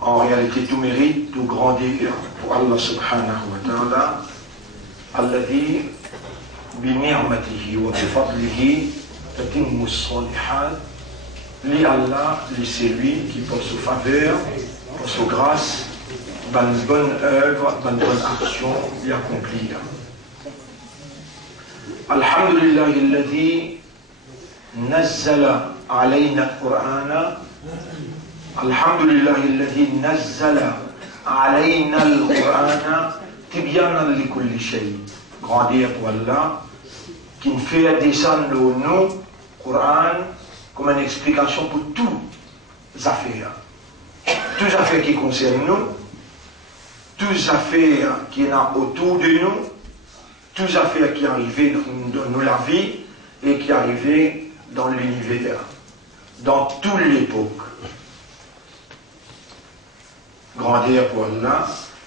En réalité, tout mérite, tout grandir pour Allah subhanahu wa ta'ala, alladhi bi ni'matihi wa bi fadlihi tatimmu as-salihat. Li Allah, li c'est lui qui pour sa faveur, pour sa grâce, une bonne œuvre, une bonne action y accomplir. Alhamdulillah alladhi nazzala alayna al-Qur'ana. Alhamdulillah alladhi nazzala alayna al-Qur'ana tibyanan li kulli shay. Grandir pour Allah qui nous fait descendre le Coran comme une explication pour toutes les affaires. Toutes les affaires qui concernent nous, toutes les affaires qui sont autour de nous, toutes les affaires qui arrivent dans la vie et qui arrivent dans l'univers, dans toute l'époque. Grandir pour Allah,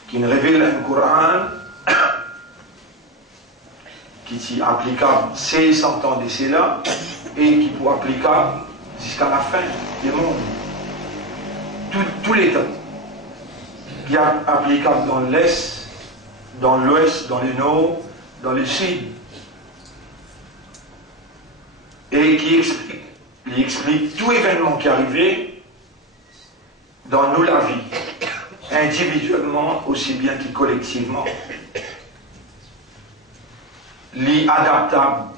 qui nous révèle un Coran qui est applicable 600 ans d'ici là et qui peut être applicable jusqu'à la fin du monde. Tous les temps. Qui est applicable dans l'Est, dans l'Ouest, dans le Nord, dans le Sud. Et qui explique tout événement qui est arrivé dans nous la vie, individuellement aussi bien que collectivement. Les adaptables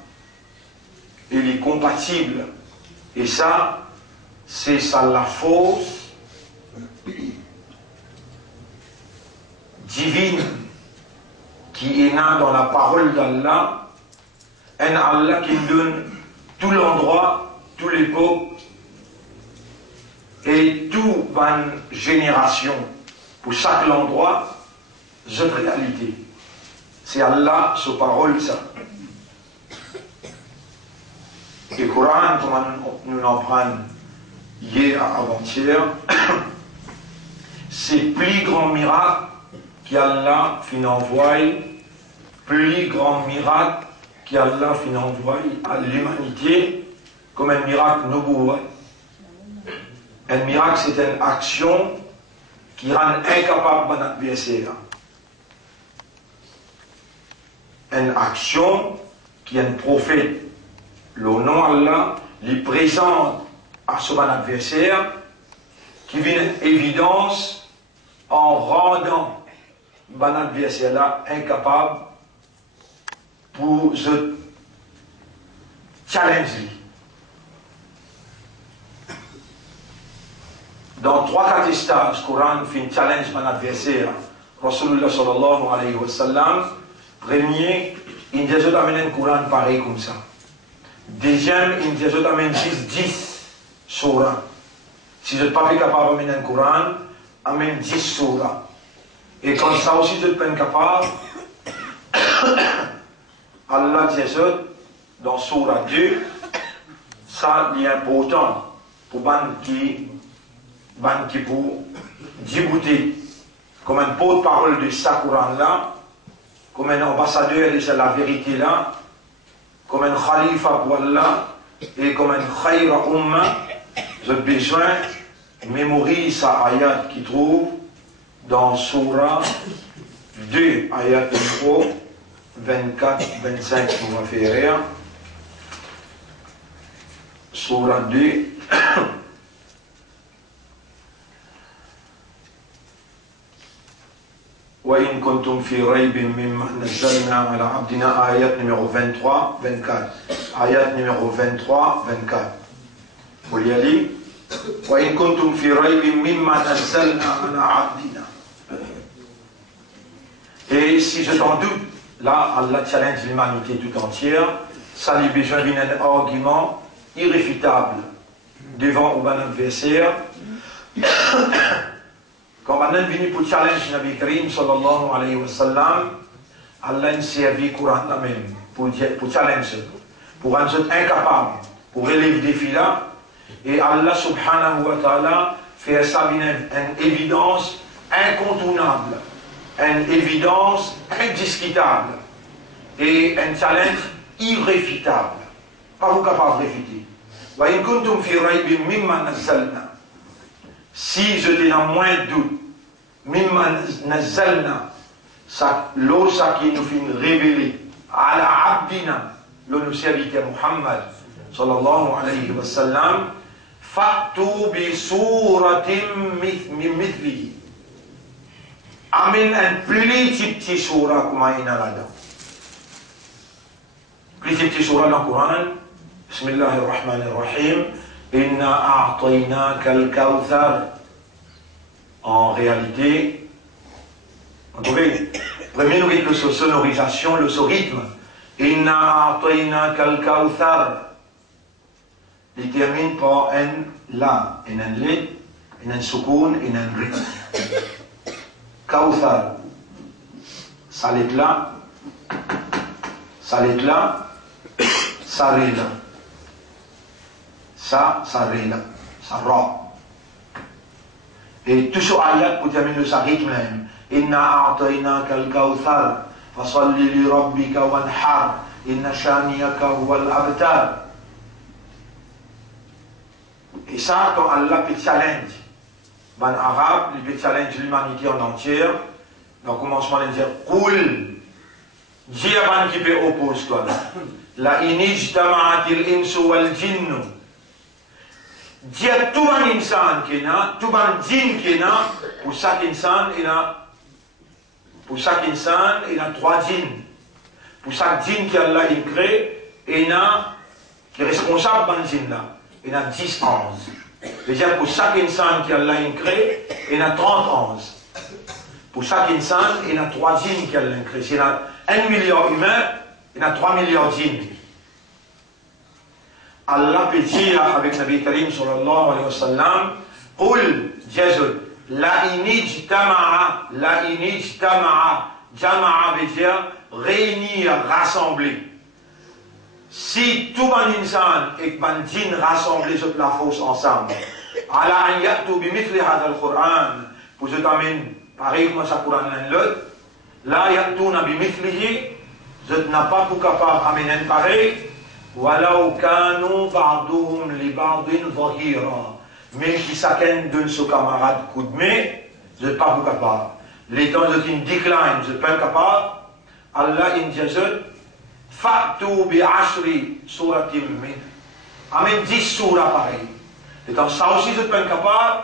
et les compatibles. Et ça, c'est ça la force divine qui est née dans la parole d'Allah. Un Allah qui donne tout l'endroit, toute l'époque et toute une génération pour chaque endroit, cette réalité. C'est Allah, sa parole, ça. Et le Coran, comme nous en prenons hier avant-hier, c'est le plus grand miracle qu'Allah fin envoie, plus grand miracle qu'Allah fin envoie à l'humanité comme un miracle nouveau. Un miracle, c'est une action qui rend incapable d'un adversaire. Une action qui est un prophète. Le nom Allah lui présente à son adversaire qui vient évidence en rendant ban adversaire là incapable pour se challenger. Dans 3-4 stages, Coran fait challenge ban adversaire. Rasulullah sallallahu alayhi wa sallam, premier, il dit je t'amène un Coran pareil comme ça. Deuxième, il dit je t'amène 10 surah. Si je ne suis pas capable d'amener un Coran, amène 10 surah. Et comme ça aussi je ne suis pas capable, Allah dit dans surah 2, ça est important pour ban qui pour débouter comme un porte-parole de ce Coran-là, comme un ambassadeur de la vérité là, comme un khalifa pour Allah, et comme un khayra umma, j'ai besoin de mémoriser sa ayat qui trouve dans Surah 2, ayat numéro 24-25, on va faire rire. Surah 2. وإن كنتم في ريب مما نزلنا على عبدنا آيات numéro 23-24 آيات numéro 23-24 vous y allez وإن كنتم في ريب مما نزلنا على عبدنا. Et si je t'en doute, là Allah challenge l'humanité tout entière, ça lui besoin d'un argument irréfutable devant un adversaire. Quand on est venu pour challenge Nabi Karim sallallahu alayhi wa sallam, Allah a servi le Coran même pour challenge, pour rendre incapable, pour relever le défi là. Et Allah subhanahu wa ta'ala fait ça une évidence incontournable, une évidence indiscutable et un challenge irréfutable. Pas vous capable de réfuter. Wa in kuntum fi raybin mimma nazzalna. Si je t'ai dans moins de doute, mimma nazzalna, l'eau qui nous fait révéler, ala abdina, le nous serviteur Muhammad, sallallahu alayhi wa sallam, fa'tu bi suratim mithlihi. Amène un petit surah comme il y a là-dedans. Petit surah dans le Coran, Bismillahirrahmanirrahim. Inna a'tainaka al-kawthar. En réalité, vous trouvez, premier nous dit que sonorisation, le rythme. Inna a'tainaka al-kawthar. Il termine par un la, un lit, un soukoun, un rythme. Kawthar. Salit là, salit là, saré là. Ça ré là, ça ra. Et tout ce ayat pour terminer sa rythme même. Inna a'tainaka al-kawthar, fasalli li rabbika wanhar, inna shaniyaka huwa al-abtar. Et ça, quand Allah peut challenge, en arabe, il peut challenge l'humanité en entière. Dans le commencement, il dit Qul, dis avant qui peut opposer toi. La inijtama'atil insu wal jinnu. Dis à tout un insan qui est là, tout un djinn qui est là, pour chaque insan, il a 3 djinns. Pour chaque djinn qui Allah il crée, il a qui est responsable de ce djinn là. Il a 10 anges. C'est-à-dire pour chaque insan qui Allah il crée, il a 30 anges. Pour chaque insan, il a 3 djinns qui Allah il crée. S'il a 1 milliard humain, il a 3 milliards djinns. Allah peut dire avec Nabi Karim sallallahu alayhi wa sallam, Qul, Jésus, la inijtama'a, jama'a veut dire réunir, rassembler. Si tout un insan et un djinn rassemblés sur la force ensemble, ala an ya'tu bi mithli hadha al-Qur'an, pour je t'amène pareil comme ça Qur'an l'autre, la ya'tuna bi mithlihi, je n'ai pas pour capable d'amener pareil. ولو كانوا بعضهم لبعض ظهيرا. Même si chacun donne son camarade coup de main, je ne suis pas capable. Les temps de décline, je ne suis pas capable. Allah in jazut, fa'tu bi ashri suratim min. Amène 10 surahs pareil. Et dans ça aussi, je ne suis pas capable.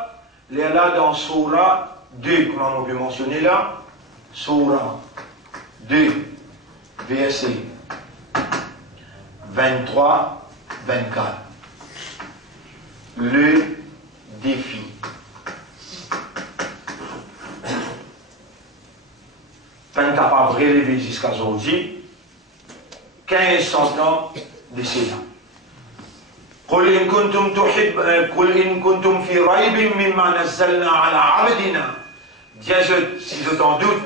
Les là dans surah 2, comment on peut mentionner là? Surah 2, verset 23, 24. Le défi. Pas capable de relever jusqu'à aujourd'hui, 1500 ans de cela. قل إن كنتم في ريب مما نزلنا على عبدنا. Dis, si je t'en doute,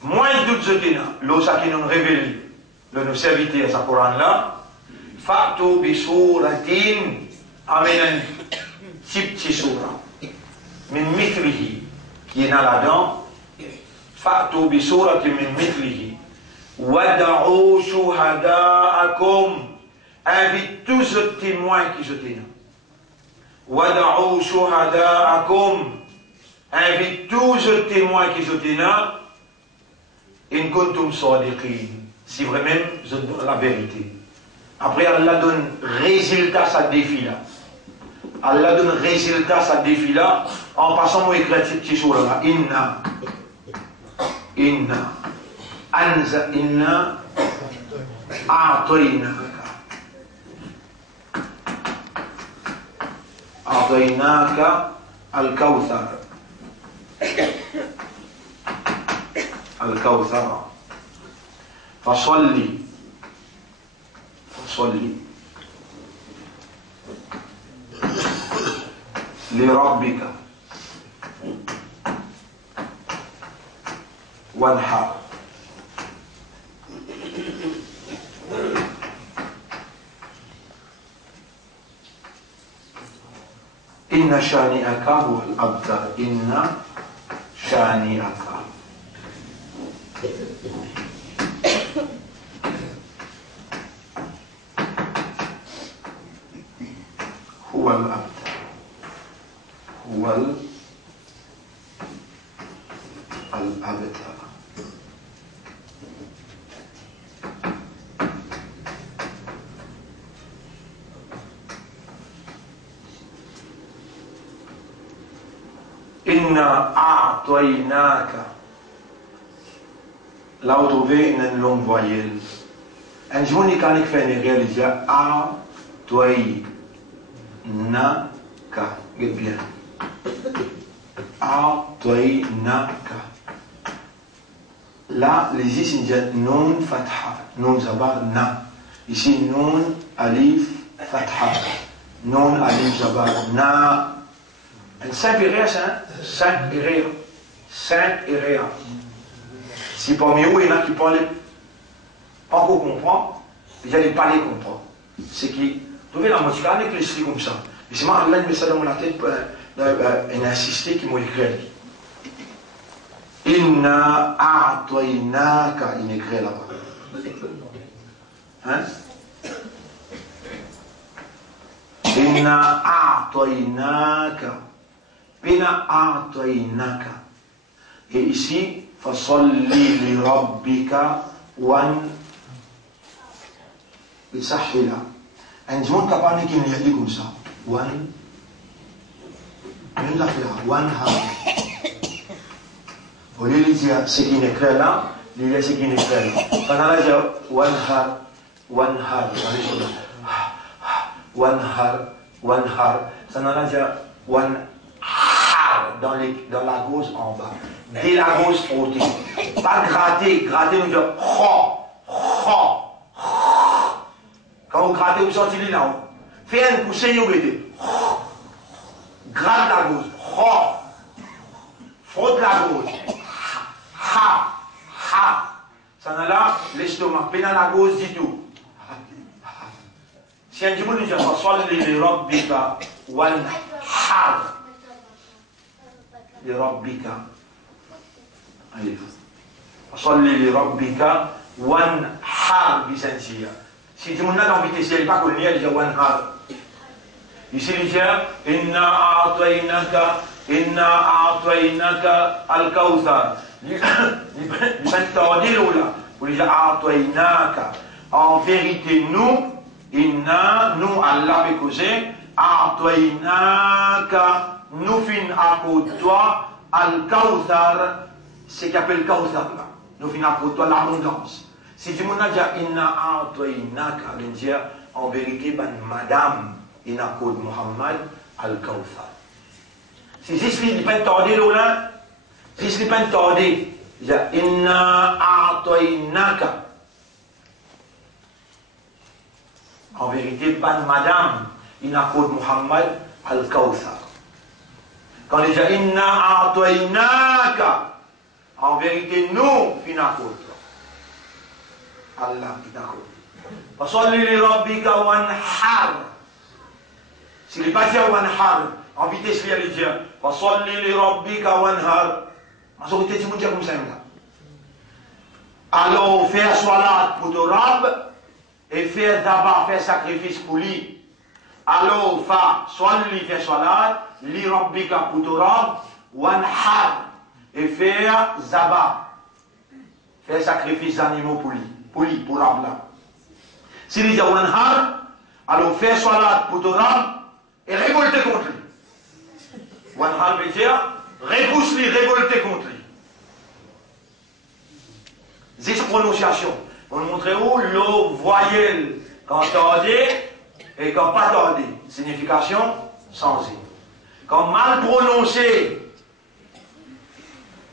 moins de doute je t'en l'osa qui nous révèle de nos serviteurs à ce Coran-là, fa'tu bi suratin aminan type de surah min mithlihi qui est dans la dent, fa'tu bi suratin min mithlihi wada'u shuhada'akum. Invite tous les témoins qui se tiennent. Wada'u shuhada'akum. Invite tous les témoins qui se tiennent. In kuntum sadiqin. Si vraiment je donne la vérité. Après, Allah donne résultat à ce défi-là. Allah donne résultat à ce défi-là en passant à écrire cette petite chose-là. Inna. A'tainaka. أعطيناك الكوثر فصل لربك وانحر إن شانئك هو الأبتر. إن شانئك هو الأبتر. هو الأبتر. Inna a'tainaka. Là, vous trouvez une longue voyelle. Un jour, il fait une réelle, il dit a'tainaka. Regarde bien. A'tainaka. Là, les ici, il dit nun fatha. Nun zabar na. Ici, nun alif fatha. Nun alif zabar na. Un simple erreur, c'est un simple erreur. Simple erreur. Si parmi vous, il y en a qui parlent pas encore comprendre, il y a des pas les comprendre. C'est qui, vous trouvez la musique avec l'esprit comme ça. Et c'est moi, Allah me met ça dans la tête pour insister qui m'a écrit. Inna a'tainaka, il écrit là-bas. Hein? Inna a'tainaka. Bina a'tainaka. Et ici, fasalli li rabbika wan bisahila. Un monde capable qui nous dit comme ça. Wan. Une affaire. Wan ha. Au lieu de dire ce qui n'est clair là, il y a ce qui n'est clair là. Quand on a dit wan har. Wan har. Wan har. Ça n'a pas dit wan dans la gauche en bas. Dès la gauche frotter. Pas gratter. Gratter, nous disons quand vous grattez, vous sortez là-haut. Faites un poussé, vous mettez. Gratte la gauche. Frotte la gauche. Ça n'a là, l'estomac. Puis dans la gauche, dit tout. Si un jour nous disons, soit les robes bika, one hard. لربك صل لربك وانحر بسنسية. Si tu m'as envie de dire, il pas connu, il dit wanhar. Ici, il dit inna a'tainaka al-kawthar. Il fait tordre là. Pour dire a'tainaka. En vérité, nous, Allah fait causer a'tainaka nous fin à côté de toi, Al-Kawthar, c'est qu'appelle Kawthar là. Nous fin à côté de toi l'abondance. Si tu m'as dit, inna a'toinaka, en vérité, ben, madame, inna côté Muhammad, Al-Kawthar. Si je suis pas tordé là, si je suis pas tordé, inna a'toinaka. En vérité, ban madame, inna côte Muhammad al-Kawthar. Quand il dit inna a'toinaka, en vérité, nous, inna côte. Allah, inna côte. Fasalli li rabbika wanhar. S'il n'est pas dit wanhar, en vitesse, il allait dire Fasalli li rabbika wanhar. En vérité, tu me dis comme ça. Alors, faire salat pour ton rab, et faire d'abord faire sacrifice pour lui. Alors, soit lui faire salat, li rabbika pour ton rab, wanhar, et faire zaba, faire sacrifice d'animaux pour lui, pour rab là. S'il dit wanhar, alors faire salat pour ton rab, et révolter contre lui. Wanhar veut dire, repousse-lui, révolter contre lui. Cette prononciation. On montre où le voyelle quand tordé et quand pas tordé. Signification sans i. Quand mal prononcé,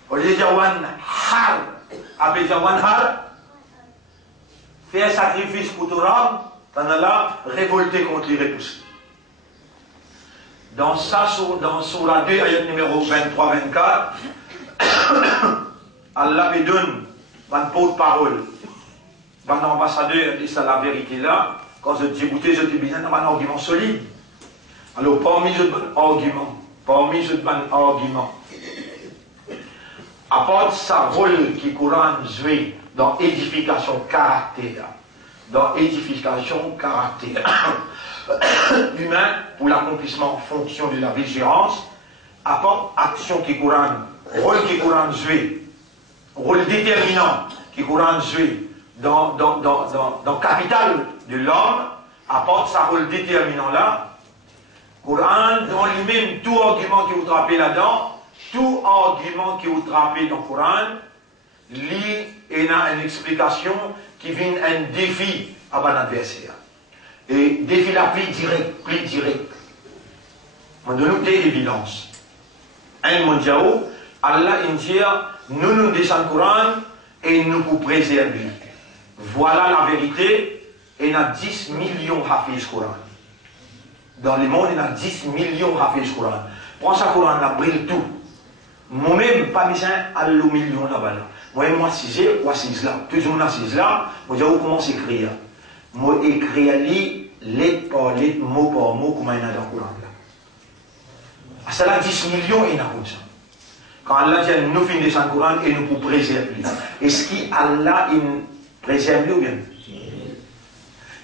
au lieu de dire one har, après dire one har, faire sacrifice pour tout rab, t'en as là, révolter contre les repousses. Dans Surah 2, ayat numéro 23-24, Allah me donne un porte-parole. Un ambassadeur dit ça la vérité là, quand je dis écoutez, je dis bien un argument solide. Alors parmi ce argument, apporte sa rôle qui Coran joue dans édification caractère, humain pour l'accomplissement en fonction de la vigilance, apporte action qui Coran, rôle qui Coran joue, rôle déterminant qui Coran joue dans le capital de l'homme, apporte sa rôle déterminant là. Coran, dans lui-même, tout argument qui vous trappez là-dedans, tout argument qui vous trappez dans le Coran, lit et a une explication qui vient un défi à mon adversaire. Et défi là plus direct. On donne des évidences. Un mondial, Allah dit, nous descendons le Coran et nous vous préserver. Voilà la vérité, et il y a 10 millions Hafiz Coran. Dans le monde, il y a 10 millions Hafiz Coran. Prends ça Coran, là, brille tout. Moi-même, pas besoin d'aller au million là-bas. Moi, 6 ou 6 là. Tout le monde a 6 là. Moi, je commence à écrire. Moi, écrire lettre par lettre, mot par mot, comme il y a dans le Coran là. Ça, là, 10 millions, il y a comme ça. Quand Allah dit, nous finissons le Coran et nous pour préserver. Est-ce qu'Allah, il préserve ou bien?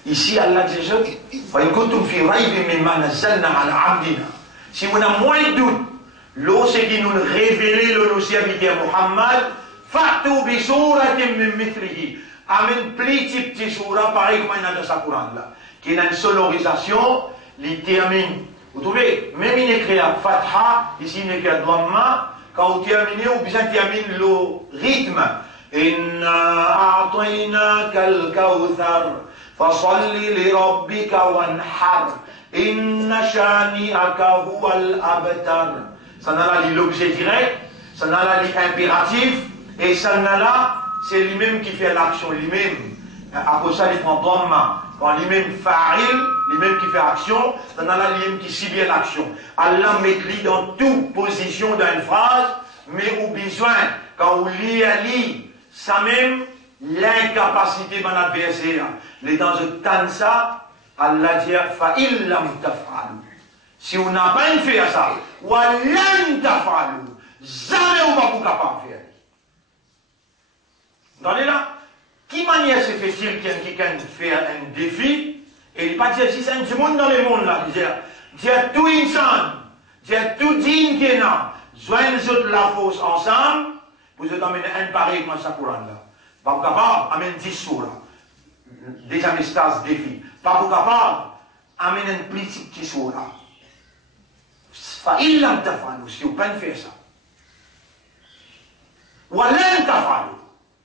Ici, Allah dit, si on a moins de doute, lorsque nous révélons le serviteur Muhammad, Fatou bi souratim min mithlihi. Amen, petit soura, pareil comme il y a dans sa Coran là. Qui a une sonorisation, il termine. Vous trouvez, même il écrit à Fatha, ici il écrit à Dhamma, quand vous terminez, vous besoin terminer le rythme. Inna a'toinaka al-kawthar, fasalli li rabbika wanhar, inna shani'aka huwa al-abtar. Ça n'a là l'objet direct, ça n'a là l'impératif, et ça n'a là, c'est lui-même qui fait l'action, lui-même. Après ça, il prend Dhamma. Quand lui-même fa'il, lui-même qui fait action, ça n'a là lui-même qui subit l'action. Allah met lui dans toute position d'une phrase, mais au besoin, quand vous lit, ça même, l'incapacité de mon adversaire. Les dans ce temps ça, Allah dit, fa'il lam taf'alu. Si on n'a pas fait ça, ou l'an taf'alu, jamais on va pas capable de faire. Entendez là? Qui manière se fait-il quelqu'un qui fait un défi, et il pas dire si c'est un monde dans le monde là, dire tout insan, dire tout digne qui est là, joignez la force ensemble, vous êtes amené un pareil comme ça Coran là. Pas vous capable, amène 10 sous là. Des amistades défis. Pas vous capable, amène un petit sous là. فإن لم تفعلوا, si vous ne pouvez pas faire ça, ولن تفعلوا,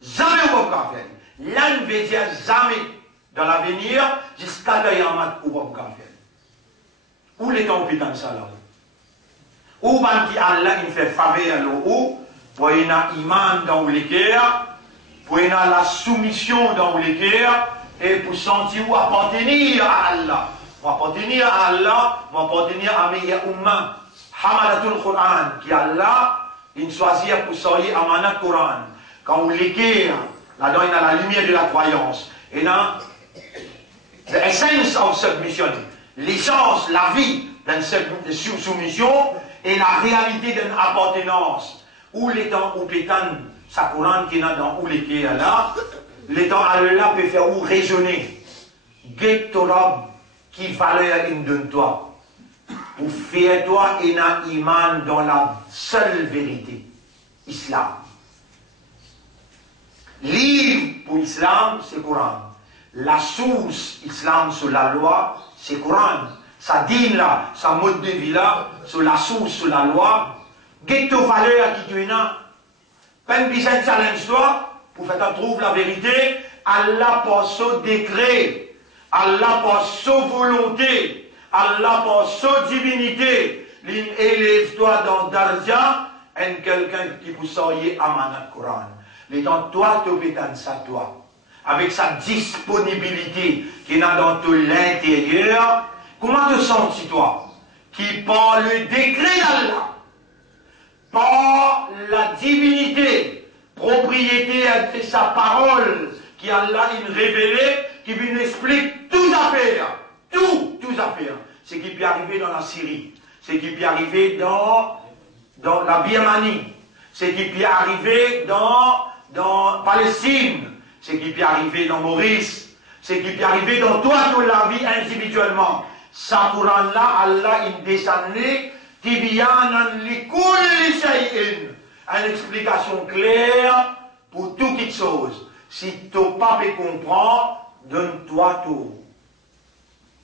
jamais vous ne pouvez faire. L'un veut dire jamais dans l'avenir, jusqu'à Gayamat, vous ne pouvez pas faire. Où les temps pétant ça là? Où ben qui Allah il fait faveur à l'eau, pour y a iman dans les cœurs, pour y a la soumission dans les cœurs, et pour sentir où appartenir à Allah. Pour appartenir à Allah, pour appartenir à Meya Umma, Hamadatul Quran, qui Allah, il choisit pour sortir Amanat Quran. Quand on l'écœure, là-dedans il y a la lumière de la croyance. Et là, the essence of submission, l'essence, la vie d'une soumission et la réalité d'une appartenance. Où les temps, où pétan, sa Coran qui est dans où les est là, les temps à là peut faire où raisonner. Get Torah qui valeur une de toi. Pour faire toi un iman dans la seule vérité, Islam. Livre pour Islam, c'est Coran. La source Islam sur la loi, c'est Coran. Sa dîne là, sa mode de vie là, sur la source, sur la loi. Get tes valeurs qui tu es là. Pas besoin de challenge toi, pour faire trouver la vérité. Allah par son décret, Allah par son volonté, Allah par son divinité, élève-toi dans Darja, et quelqu'un qui vous sortir Amanat Coran. Les temps, toi, tu pétane ça, toi. Avec sa disponibilité qui est dans tout l'intérieur, comment te sens-tu, toi? Qui par le décret d'Allah, par la divinité, propriété de sa parole, qui Allah il révélé, qui lui explique tout affaire, tout affaire. Ce qui peut arriver dans la Syrie, ce qui peut arriver dans la Birmanie, ce qui peut arriver dans Palestine, ce qui peut arriver dans Maurice, ce qui peut arriver dans toute la vie individuellement. Sa Coran là, Allah il descend Tibiyanan li kulli shay'in. Une explication claire pour toute chose. Si ton pape comprend, donne-toi tout.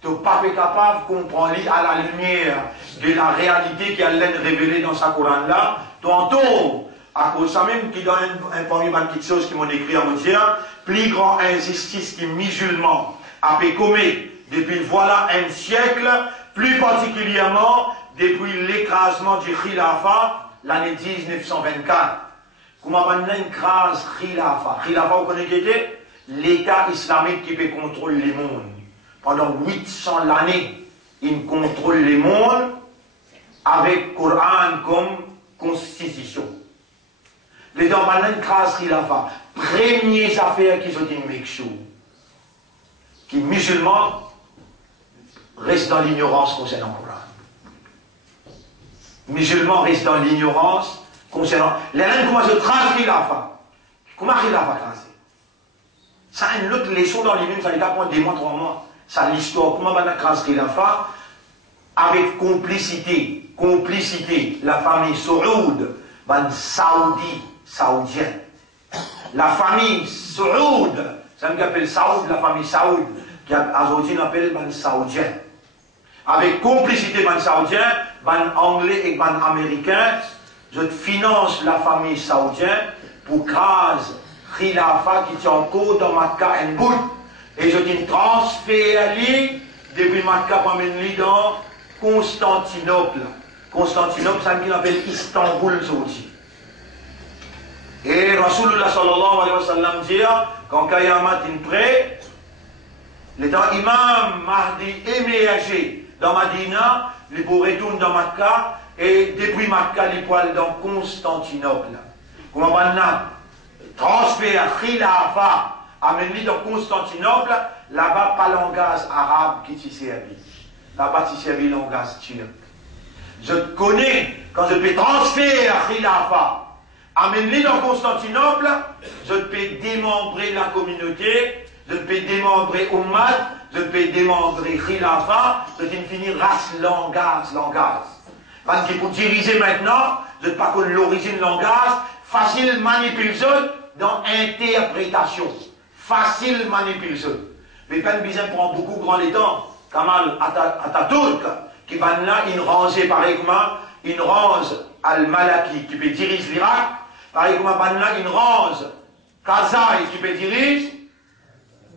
Ton pape est capable de comprendre à la lumière de la réalité qu'Allah a révélée dans sa Coran là, tantôt, à cause de ça même qui donne un premier de petites choses qui m'ont écrit à mon dire, plus grand injustice que musulman a pu commettre depuis voilà un siècle, plus particulièrement depuis l'écrasement du Khilafa l'année 1924. Comment maintenant écrase Khilafa? Khilafa, vous connaissez l'État islamique qui peut contrôler le monde. Pendant 800 l'année, il contrôle le monde avec Coran comme constitution. Les gens maintenant écrase Khilafa. Premières affaires qui sont une make-sure. Qui musulmans restent dans l'ignorance concernant le Coran. Musulmans restent dans l'ignorance concernant. Les gens commencent à tracer Khilafa. Comment Khilafa tracer? Ça a une autre leçon dans les mêmes, ça n'est pas des mois, 3 mois. Ça l'histoire. Comment on a tracer Khilafa? Avec complicité. La famille Saoud, saoudien. La famille Saoud, ça me appelle Saoud, la famille Saoud, qui aujourd'hui on appelle saoudien. Avec complicité saoudien, anglais et américain, je finance la famille saoudienne pour craser Khilafa qui est encore dans Makkah et Bout. Et je transfère depuis Makkah pour m'amener dans Constantinople. Constantinople, ça me appelle Istanbul aujourd'hui. Et Rasulullah sallallahu alayhi wa sallam dit, quand Kayamat est prêt, les temps imam Mahdi émergé dans Madina, il retourne dans Makkah, et depuis Makkah, il peut aller dans Constantinople. Comment maintenant, transfert Khilafa, amène-le dans Constantinople, là-bas, pas langage arabe qui t'y servi. Là-bas, tu servis langage turc. Je te connais, quand je peux transférer Khilafa, amène-le dans Constantinople, je peux démembrer la communauté, je peux démembrer Ummah, je peux démembrer Khilafa, je peux finir race, langage. Parce que pour diriger maintenant, je ne sais pas connaître l'origine langage, facile manipulation dans interprétation. Facile manipulation. Mais pas besoin prend beaucoup grand les temps. Kamal Atatürk, qui va là, une rangée par exemple, une range al-Malaki qui peut diriger l'Irak, par exemple, là, une range Kazaï qui peut diriger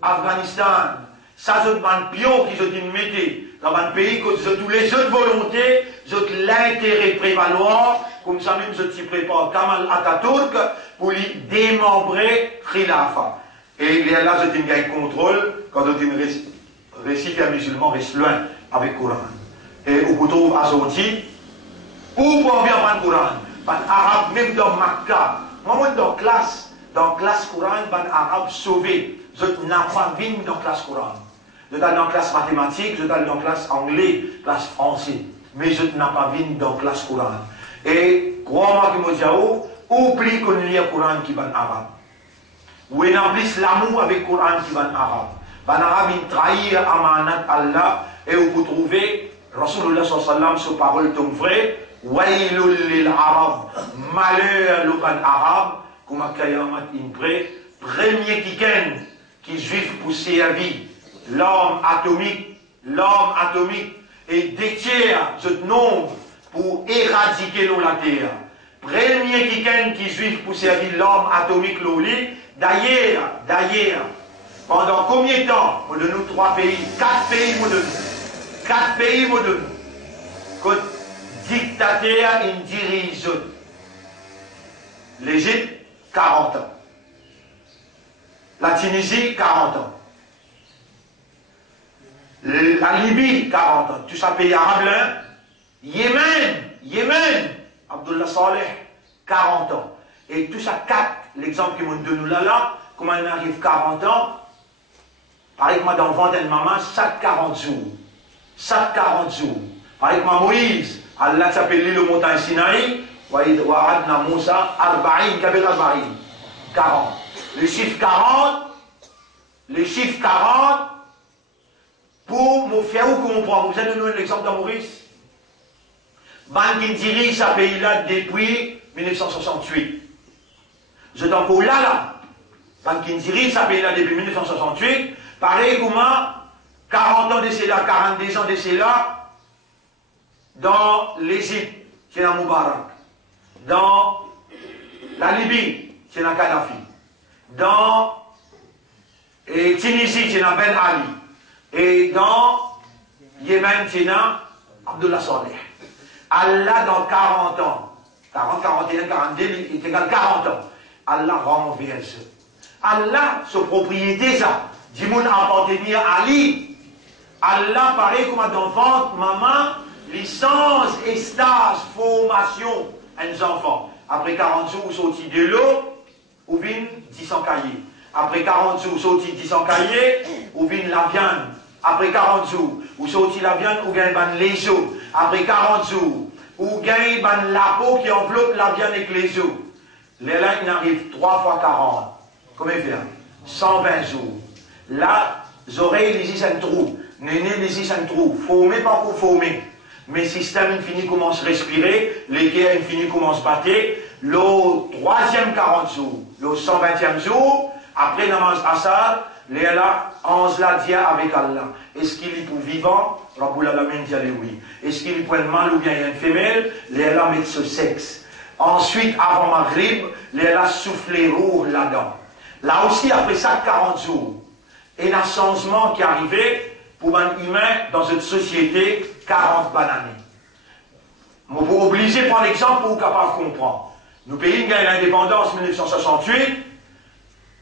Afghanistan. Ça, c'est un pion qui se mettait dans un pays que tous les autres volontés, l'intérêt prévaloir, comme ça même je t'y prépare Kamal Atatürk pour lui démembrer Khilafa. Et là, je t'ai un contrôle quand je récite un musulman reste loin avec le Coran. Et on peut trouver à sortir, ou pour bien prendre le Coran, par arabe, même dans Makkah, moi, dans classe Coran, par arabe sauvé, je n'ai pas vu dans classe Coran. Je suis dans classe mathématique, je suis dans classe anglais, classe français, mais je n'ai pas vu dans classe Coran. Et crois-moi que moi, oublie qu'on lit le Coran qui est en arabe. Ou il plus l'amour avec le Coran qui est en arabe. En arabe, il trahit amanat Allah et vous pouvez trouver Rasulullah sallallahu alayhi wa sallam, sa parole tombe vrai. Wailul lil arab, malheur le ban arabe, comme à Kayamat Impré, premier qui juif pour servir l'homme atomique, et détient ce nombre pour éradiquer la terre. Premier qui juif pour servir l'homme atomique, d'ailleurs, pendant combien de temps, on donne 3 pays, 4 pays, modernes. Que dictateur, il dirige l'Égypte, 40 ans. La Tunisie, 40 ans. La Libye, 40 ans. Tout ça, pays arabe, là. Yémen, Abdullah Saleh, 40 ans. Et tout ça, 4, l'exemple que nous donne là, comment il arrive 40 ans, par exemple, dans le ventre de maman, chaque 40 jours. Par exemple, Moïse, Allah s'appelle le montagne Sinaï, Wa'adna Moussa, Arba'in, Kabir Arba'in, 40. Le chiffre 40, pour me faire comprendre, vous allez nous donner l'exemple de Maurice. Ban qui dirige ce pays-là depuis 1968. Je suis encore là. Ban qui dirige ce pays-là depuis 1968. Pareil comment 40 ans de cela, 42 ans de cela, dans l'Égypte, c'est dans Moubarak. Dans la Libye, c'est dans Kadhafi. Dans Tunisie, c'est dans Ben Ali. Et dans Yémen, c'est dans Abdullah Saleh. Allah, dans 40 ans, 40, 41, 42, il est égal 40 ans. Allah renverse. Allah, sa propriété, ça. Dimoun appartenir à Ali. Allah, pareil comme dans ventre, maman, licence et stage, formation, à nos enfants. Après 40 jours, vous sortez de l'eau, ou bien 10 cahiers. Après 40 jours, vous sortez 10 cahiers, ou bien la viande. Après 40 jours, vous sortez la viande, ou bien les os. Après 40 jours, vous gagnez la peau qui enveloppe la viande avec les os. Les là, il arrive 3 fois 40. Combien fait 120 jours. Là, les oreilles, les yeux, un trou. Néné, les yeux, un trou. Formé, pas pour former. Mais le système infini commence à respirer, les guerres infini commencent à battre. Le 3e 40 jours, le 120e jour, après Namaz Assad, les là, ange la dit avec Allah. Est-ce qu'il est pour vivant? Raboul Alamin dit oui. Est-ce qu'il est pour un mâle ou bien une femelle? Les là mettent ce sexe. Ensuite, avant Maghrib, les là souffler roux là-dedans. Là aussi, après ça, 40 jours. Et un changement qui est arrivé pour un humain dans une société 40 années. On vous obligez de prendre l'exemple pour vous capable de comprendre. Nos pays gagnent l'indépendance en 1968,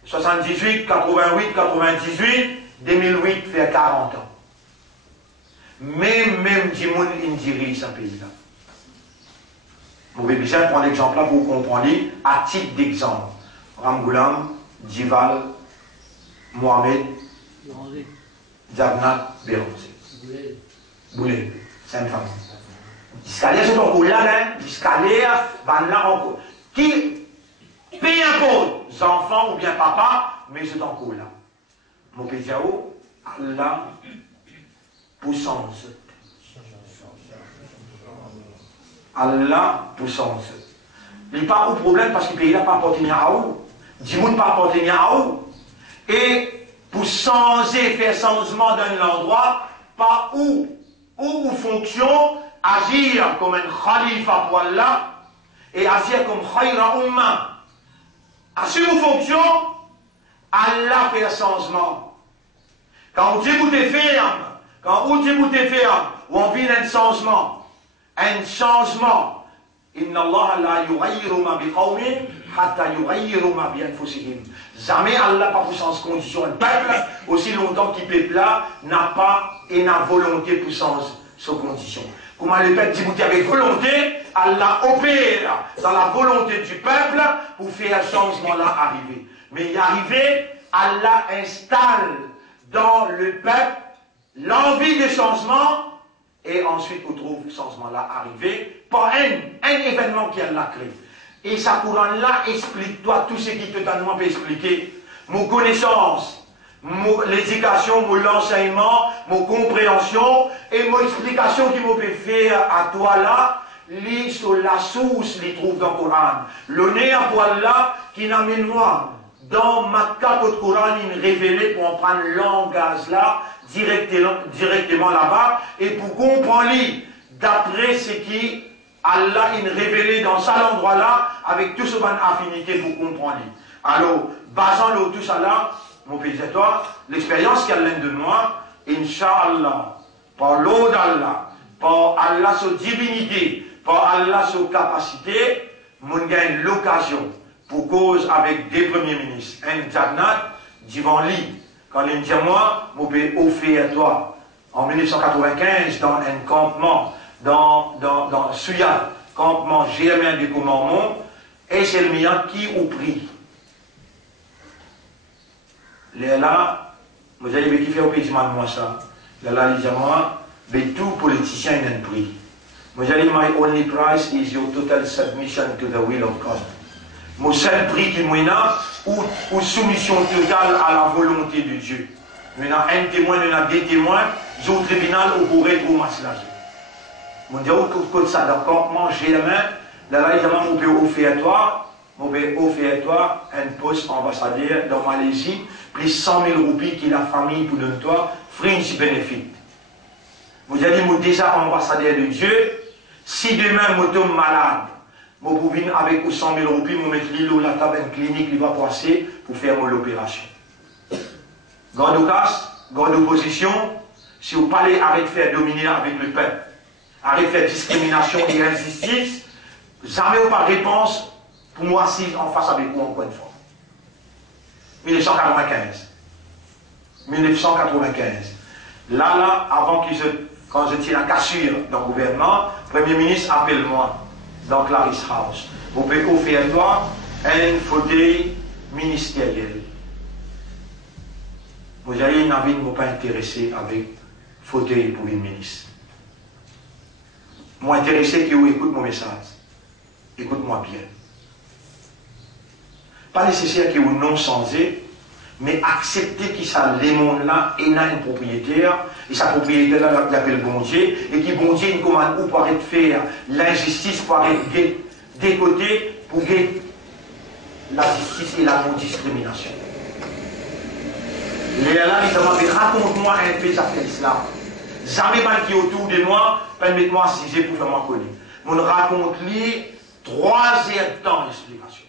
78, 88, 98, 2008 fait 40 ans. Même Dimoun dirige ce pays-là. Vous pouvez bien prendre l'exemple là pour vous comprendre à titre d'exemple. Ramgoulam, Djival, Mohamed, Diagnat, Béronzé. Boulet, c'est une femme. Discalaire, c'est encore là, discalaire, ben là encore. Qui paye encore, enfants ou bien papa, mais c'est encore là. Mon pédiao, Allah, puissance. Allah, puissance. Il n'y a pas de problème parce que le pays n'a pas appartenu à où. Dimoun pas appartenu à où. Et pour changer, faire changement d'un endroit, pas où ou fonction, agir comme un khalifa pour Allah et agir comme khayra umma. Assume vos fonctions, Allah fait un changement. Quand vous dites que vous êtes ferme, quand vous dites que vous êtes ferme, on vit un changement. Un changement. Inna Allah la yughayyiru ma biqawmin hatta yughayyiru ma bi anfusihim. Jamais Allah pas pour changer condition un peuple aussi longtemps qu'il peuple là n'a pas et n'a volonté pour changer ses conditions. Comment le peuple dit vous avec volonté, Allah opère dans la volonté du peuple pour faire un changement là arriver. Mais y arriver, Allah installe dans le peuple l'envie de changement et ensuite on trouve ce changement là arriver par un événement qui Allah crée. Et sa Coran là explique-toi tout ce qui totalement peut expliquer. Mon connaissance, l'éducation, mon enseignement, mon compréhension et mon explication qui me peut faire à toi là, lis sur la source, les trouve dans le Coran. Le nez à toi là qui n'amène moi dans ma capote Coran, il me révélait pour en prendre le langage là directement là-bas et pour comprendre d'après ce qui Allah il révélé dans cet endroit là avec tout ce bonne affinité pour comprendre. Alors, basant tout ça là, mon pédiatoire, l'expérience qu'elle a de moi, Inch'Allah, par l'eau d'Allah, par Allah sa divinité, par Allah sa capacité, mon gagne l'occasion pour cause avec des premiers ministres, un Jannat, devant lui. Quand il me dit moi, je vais offrir à toi, en 1995, dans un campement, dans Suya, campement germain du commandement, et c'est le mien qui au prix. Là, vous allez qui fait au pays de moi ça. Là, il dit moi, mais tout politicien a un prix. Vous allez my only price is your total submission to the will of God. Mon seul prix qui m'a ou soumission totale à la volonté de Dieu. Maintenant, un témoin, il y a deux témoins, au tribunal, on pourrait trouver ma slage. On dit, au ça, dans le campement germain, là, il dit moi, on peut offrir à toi. On va offrir à toi un poste ambassadeur dans Malaisie, plus 100 000 roupies qui la famille pour donner toi, fringe benefit. Vous avez dit, moi déjà ambassadeur de Dieu, si demain je tombe malade, je peux venir avec 100 000 roupies, je mettre l'île ou la table, une clinique, il va passer pour faire l'opération. Garde au casse, garde opposition, si vous parlez, arrêtez de faire dominer avec le peuple, arrêtez de faire discrimination et injustice, jamais vous pas réponse. Pour moi, si en face avec vous, encore une fois. 1995. 1995. Là, avant quand je tire la cassure dans le gouvernement, le Premier ministre appelle moi dans Clarice House. Vous pouvez offrir à toi un fauteuil ministériel. Vous allez une avis ne m'ont pas intéressé avec fauteuil pour une ministre. Moi intéressé que vous écoutez mon message. Écoute-moi bien. Pas nécessaire que vous non changez, mais accepter qu'il ça les mondes là et n'a une propriétaire, et sa propriétaire là l'appelle bon Dieu, et qui bon Dieu une commande ou pour arrêter de faire l'injustice, pour arrêter des côtés, pour gagner la justice et la non-discrimination. Les là, ils ont dit, raconte-moi un peu ça fait l'islam. Jamais mal qui est autour de moi, permettez-moi assiser pour faire moi connaître. Mon raconte-lui 3 heures de temps d'explication.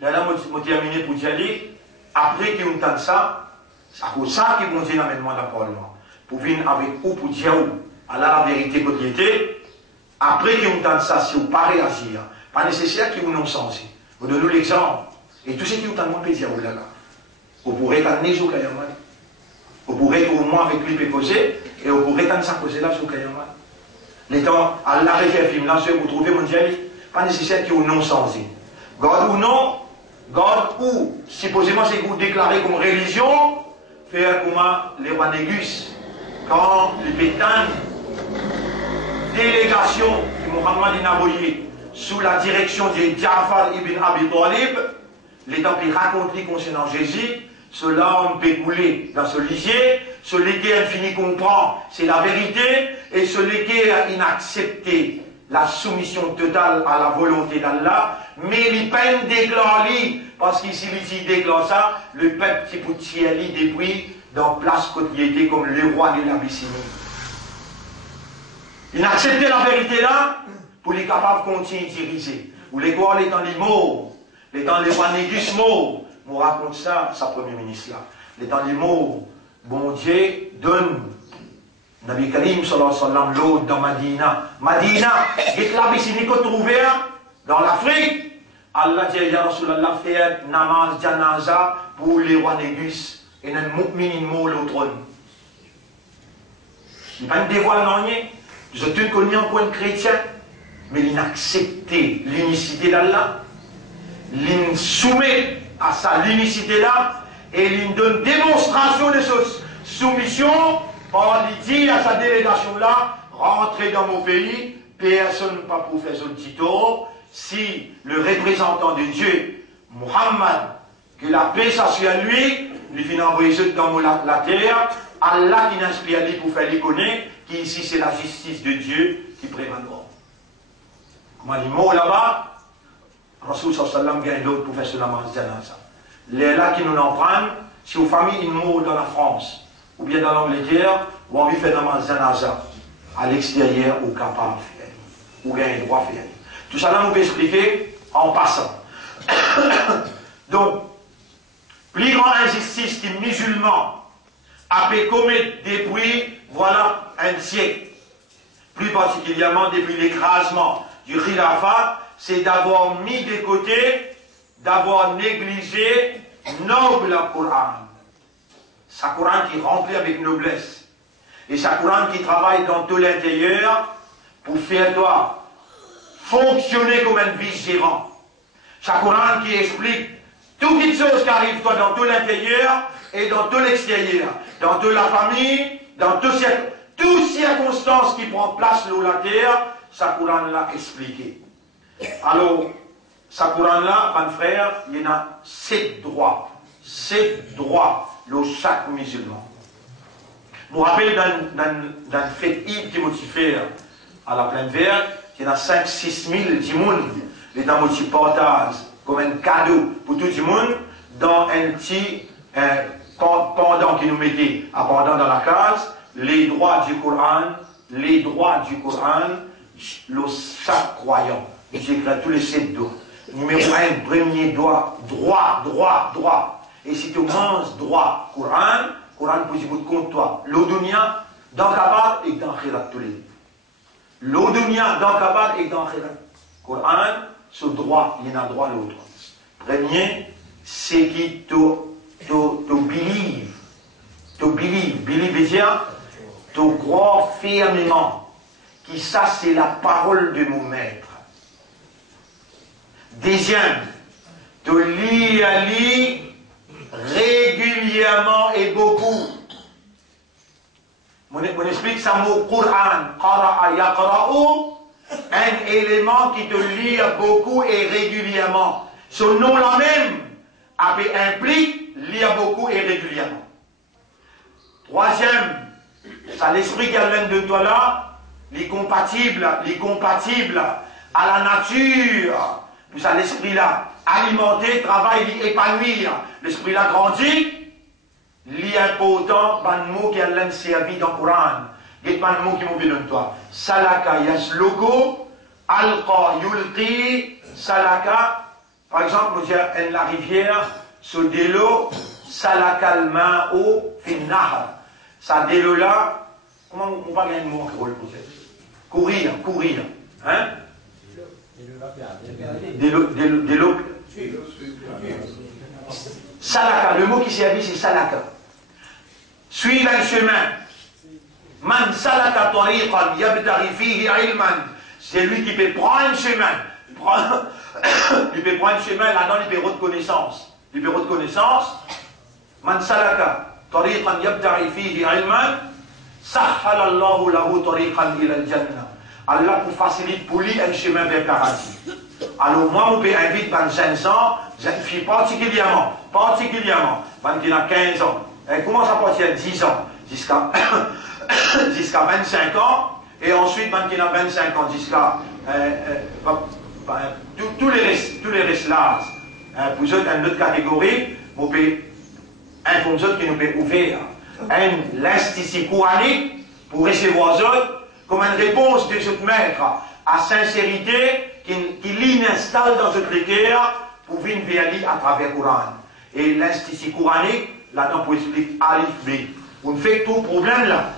Là, je terminé pour y aller. Après qu'ils ont entendu ça, c'est à cause de ça qu'ils vont dire l'amènement dans le Parlement. Pour venir avec vous, pour dire à la vérité côté. Après qu'ils ont entendu ça, si vous ne pas réagir, pas nécessaire qu'ils vous n'ont changé. Vous donnez l'exemple. Et tout ce qui vous a demandé, dire là. Vous pourrez t'amener sur Kayaman. Vous pourrez au moins avec lui causer, et vous pourrez t'amener ça causer là sur Kayaman. Les temps, à l'arrêt un film là, vous trouvez mon dialogue, pas nécessaire qu'ils vous n'ont changé. God ou non, God ou, supposément c'est que vous déclarez comme religion, faire comme les rois négus, quand les bétanes, délégation qui Mohammed envoyé sous la direction de Ja'far ibn Abi Talib, les temps qui racontent concernant Jésus, cela on peut couler dans ce lycée, celui qui a fini comprend, c'est la vérité, et celui qui a inaccepté la soumission totale à la volonté d'Allah, mais il peine déclarer, parce qu'ici, il déclare ça, le peuple qui peut tirer depuis dans place côté comme le roi de l'Abyssinie. Il accepte la vérité là pour les capables de continuer à diriger. Ou les quoi, les temps les mots, les temps les négus mots. On raconte ça, sa premier ministre là. Les temps les mots, bon Dieu donne Nabi Karim sallallahu alayhi wa sallam l'autre dans Madina. Madina, il là, mais c'est qu'on trouvé dans l'Afrique. Allah dit, ya Rasulallah, fait namaz janaza pour les rois négus. Et un mu'min mot le trône. Il n'y a pas de dévoile non rien. Je te connais en point chrétien, mais il a accepté l'unicité d'Allah. Il soumet à ça l'unicité là et il donne démonstration de sa soumission par il dit à sa délégation là, rentrez dans mon pays, personne pas pour faire son petit tour. Si le représentant de Dieu, Muhammad, que la paix ça soit lui, il vient envoyer dans la terre, Allah qui n'inspire lui pour faire les connaître, qui ici c'est la justice de Dieu qui prévaut. Comment les mots là-bas, Rasoul sallam vient d'autres pour faire ce namaz janaza. Les là qui nous en prennent, si aux familles ils mourent dans la France, ou bien dans l'Angleterre, ou on lui fait namaz janaza, à l'extérieur, ou capable de faire, ou bien il droit de faire. Tout ça là, nous peut expliquer en passant. Donc, plus grand injustice que musulman a pu commettre depuis, voilà, un siècle. Plus particulièrement depuis l'écrasement du Khilafat, c'est d'avoir mis de côté, d'avoir négligé noble le Coran. Sa Coran qui remplit avec noblesse. Et sa Coran qui travaille dans tout l'intérieur pour faire toi fonctionner comme un vice-gérant. Sa Coran qui explique toutes les choses qui arrivent toi dans tout l'intérieur et dans tout l'extérieur. Dans toute la famille, dans toutes circonstances qui prennent place sur la terre, sa Coran l'a expliqué. Alors, sa Coran là, mon frère, il y en a 7 droits. 7 droits, le chaque musulman. Je me rappelle d'un fait qui m'a fait à la Plaine Verte, il y en a 5-6 000 dimoun, les dans mon partage comme un cadeau pour tout le monde, dans un petit pendant qui nous mettait à pendant dans la case, les droits du Coran, chaque croyant. J'écris tous les 7 droits. Numéro 1, premier droit, droit. Et si tu manges droit, Coran pour dire contre toi, l'odunia, dans Kabat et dans Khirat tous les deux. L'odunia, dans Kabat et dans Khirat. Coran, ce droit, il y en a droit l'autre. Premier, c'est qui te believe. Believe veut dire, te croire fermement. Qui ça, c'est la parole de mon maître. Deuxième, te lire régulièrement et beaucoup. On explique ça mot Coran, qara'a yaqra'u, un élément qui te lit beaucoup et régulièrement. Ce nom-là même implique lire beaucoup et régulièrement. Troisième, ça l'esprit qui vient de toi là, les compatibles à la nature. Puis à l'esprit là, alimenter, travailler, épanouir. L'esprit là grandit. L'important, ban mot qui a servi dans le Coran. Il y a pas de mots qui m'ont de toi. Salaka yasluku, alqa yulqi, salaka. Par exemple, nous disons, la rivière, ce délo, salaka al-ma'u fin nahar. Ça délo là, comment on va gagner un mot en rôle pour ça? Courir. Hein? Délo. Salaka, le mot qui servait c'est salaka. Suivre un chemin. Man salaka tariqan yabtaghi fihi ilman. C'est lui qui peut prendre un chemin. Il peut prendre un chemin là-dedans, il peut avoir de connaissance. Man salaka tariqan yabtaghi fihi ilman. Sahhala Allahu lahu tariqan ila al-jannah. Allah pour facilite pour lui un chemin vers le paradis. Alors moi, on peut inviter dans 500, jeune fille particulièrement, quand il a 15 ans, elle commence à partir à 10 ans, jusqu'à 25 ans, et ensuite, quand il a 25 ans, jusqu'à tous les restes là, pour eux, une autre catégorie, on peut informer eux qui nous peut ouvrir l'institut coranique pour recevoir eux, comme une réponse de ce maître à sincérité qui l'installe dans ce critère pour venir vers lui à travers le Coran. Et l'institut coranique, là-dedans, pour expliquer Alif B. On fait tout problème là.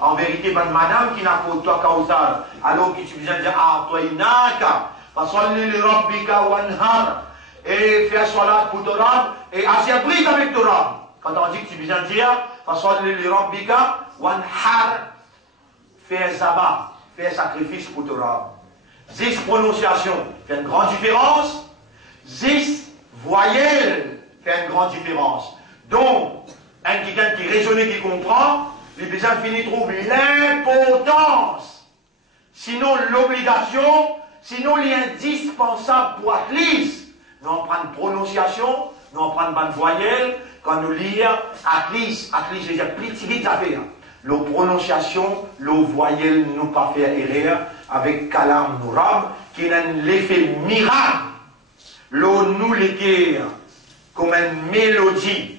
En vérité, madame qui n'a pas toi causal, alors que tu viens de dire Artoinaka, fasolli li rabbika wanhar, et fais salat pour ton rab, et assis avec ton rab. Quand on dit que tu viens de dire fasolli li rabbika wanhar, fais zabat, fais sacrifice pour ton rab. 10 prononciations fait une grande différence, 10 voyelles fait une grande différence. Donc, un quelqu'un qui raisonne et qui comprend, les besoins finis trouvent l'importance, sinon l'obligation, sinon l'indispensable pour Atlis. Nous en prenons prononciation, nous en prenons bonne voyelle, quand nous lisons Atlis, je veux dire plus vite à faire. La prononciation, la voyelle, nous pas faire erreur avec Kalam Nourab, qui a l'effet miracle. L'eau nous l'équerre comme une mélodie,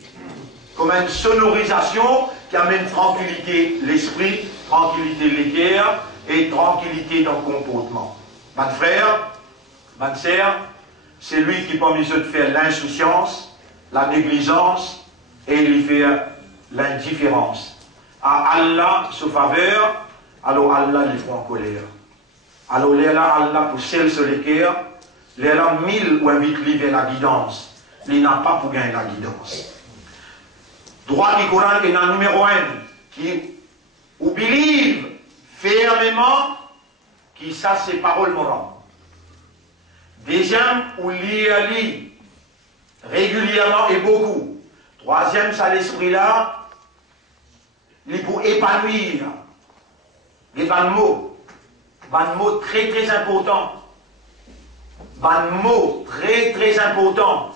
comme une sonorisation qui amène tranquillité l'esprit, tranquillité l'équerre et tranquillité dans le comportement. Mon frère, ma sœur, c'est lui qui permet de faire l'insouciance, la négligence et lui faire l'indifférence. À Allah se faveur, alors Allah lui prend en colère. Alors là, Allah pour celle sur l'équerre, là, 1000 ou invite lui vers la guidance. Il n'a pas pour gagner la guidance. Droit du Coran est le numéro 1 qui oublie fermement qui ça c'est parole morale. Deuxième, ou lire régulièrement et beaucoup. Troisième, ça l'esprit là, il pour épanouir. Les bons mots. Bons mots très très importants. Bons mots très très importants.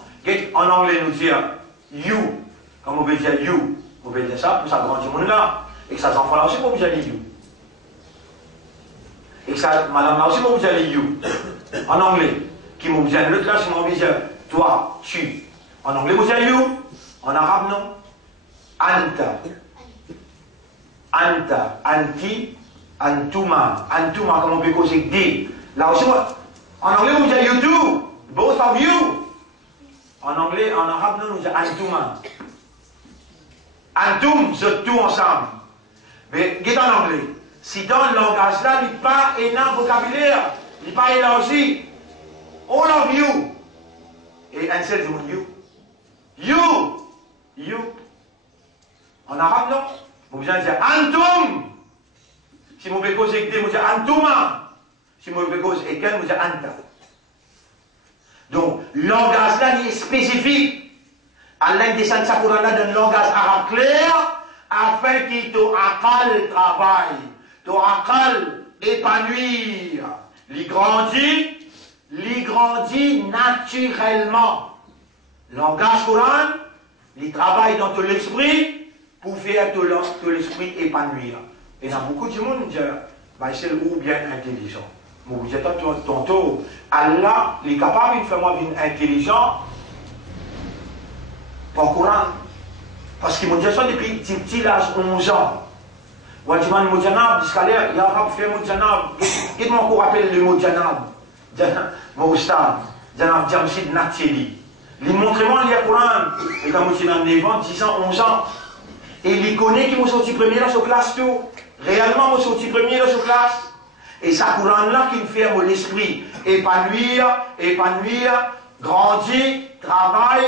En anglais nous dit you. Comme on veut dire you. On veut dire ça pour ça grand monde là. Et que ça s'enfant là aussi pour vous dire you. Et que ça, madame là aussi pour vous dire you. En anglais. Qui m'ont dit l'autre là, c'est mon dire toi, tu. En anglais vous dire you. En arabe non. Anta. Anta, anti, antuma. Antuma, comme on peut causer des. Là aussi, en anglais, on dit you do. Both of you. En anglais, en arabe, non, on dit antuma. Antum, c'est tout ensemble. Mais, qu'est-ce en anglais? Si dans le langage là, il n'y a pas un vocabulaire, il n'y a pas élargi. All of you. Et un seul dit you. You. You. En arabe, non? Vous allez dire antum. Si vous voulez causer avec des, vous allez dire antuma. Si vous voulez causer avec un, vous allez anta. Donc, le langage là est spécifique. Allah descend sa Coran là d'un langage arabe clair, afin qu'il te akal travail, te akal épanouir. Il grandit naturellement. Langage Coran, il travaille dans tout l'esprit, pour faire que l'esprit épanouir. Et il y a beaucoup de monde qui disent, c'est le bien intelligent. Mais vous dites tantôt, Allah est capable de faire moi intelligent par Coran. Parce qu'il m'a dit ça depuis petit l'âge 11 ans. Moi, je me dis, jusqu'à l'air, il y a un fait Moudjanab. Qu'est-ce qu'on rappelle le mot Janab? Mon stade, Janab Jamsid Natcheli. Il montre moi le Coran. Et quand je suis dans 9 ans, 10 ans, 11 ans. Et il connaît qu'il m'a sorti premier là sur classe tout. Réellement, m'a sorti premier là sur classe. Et ça Coran là qui me fait mon esprit épanouir, grandir, travail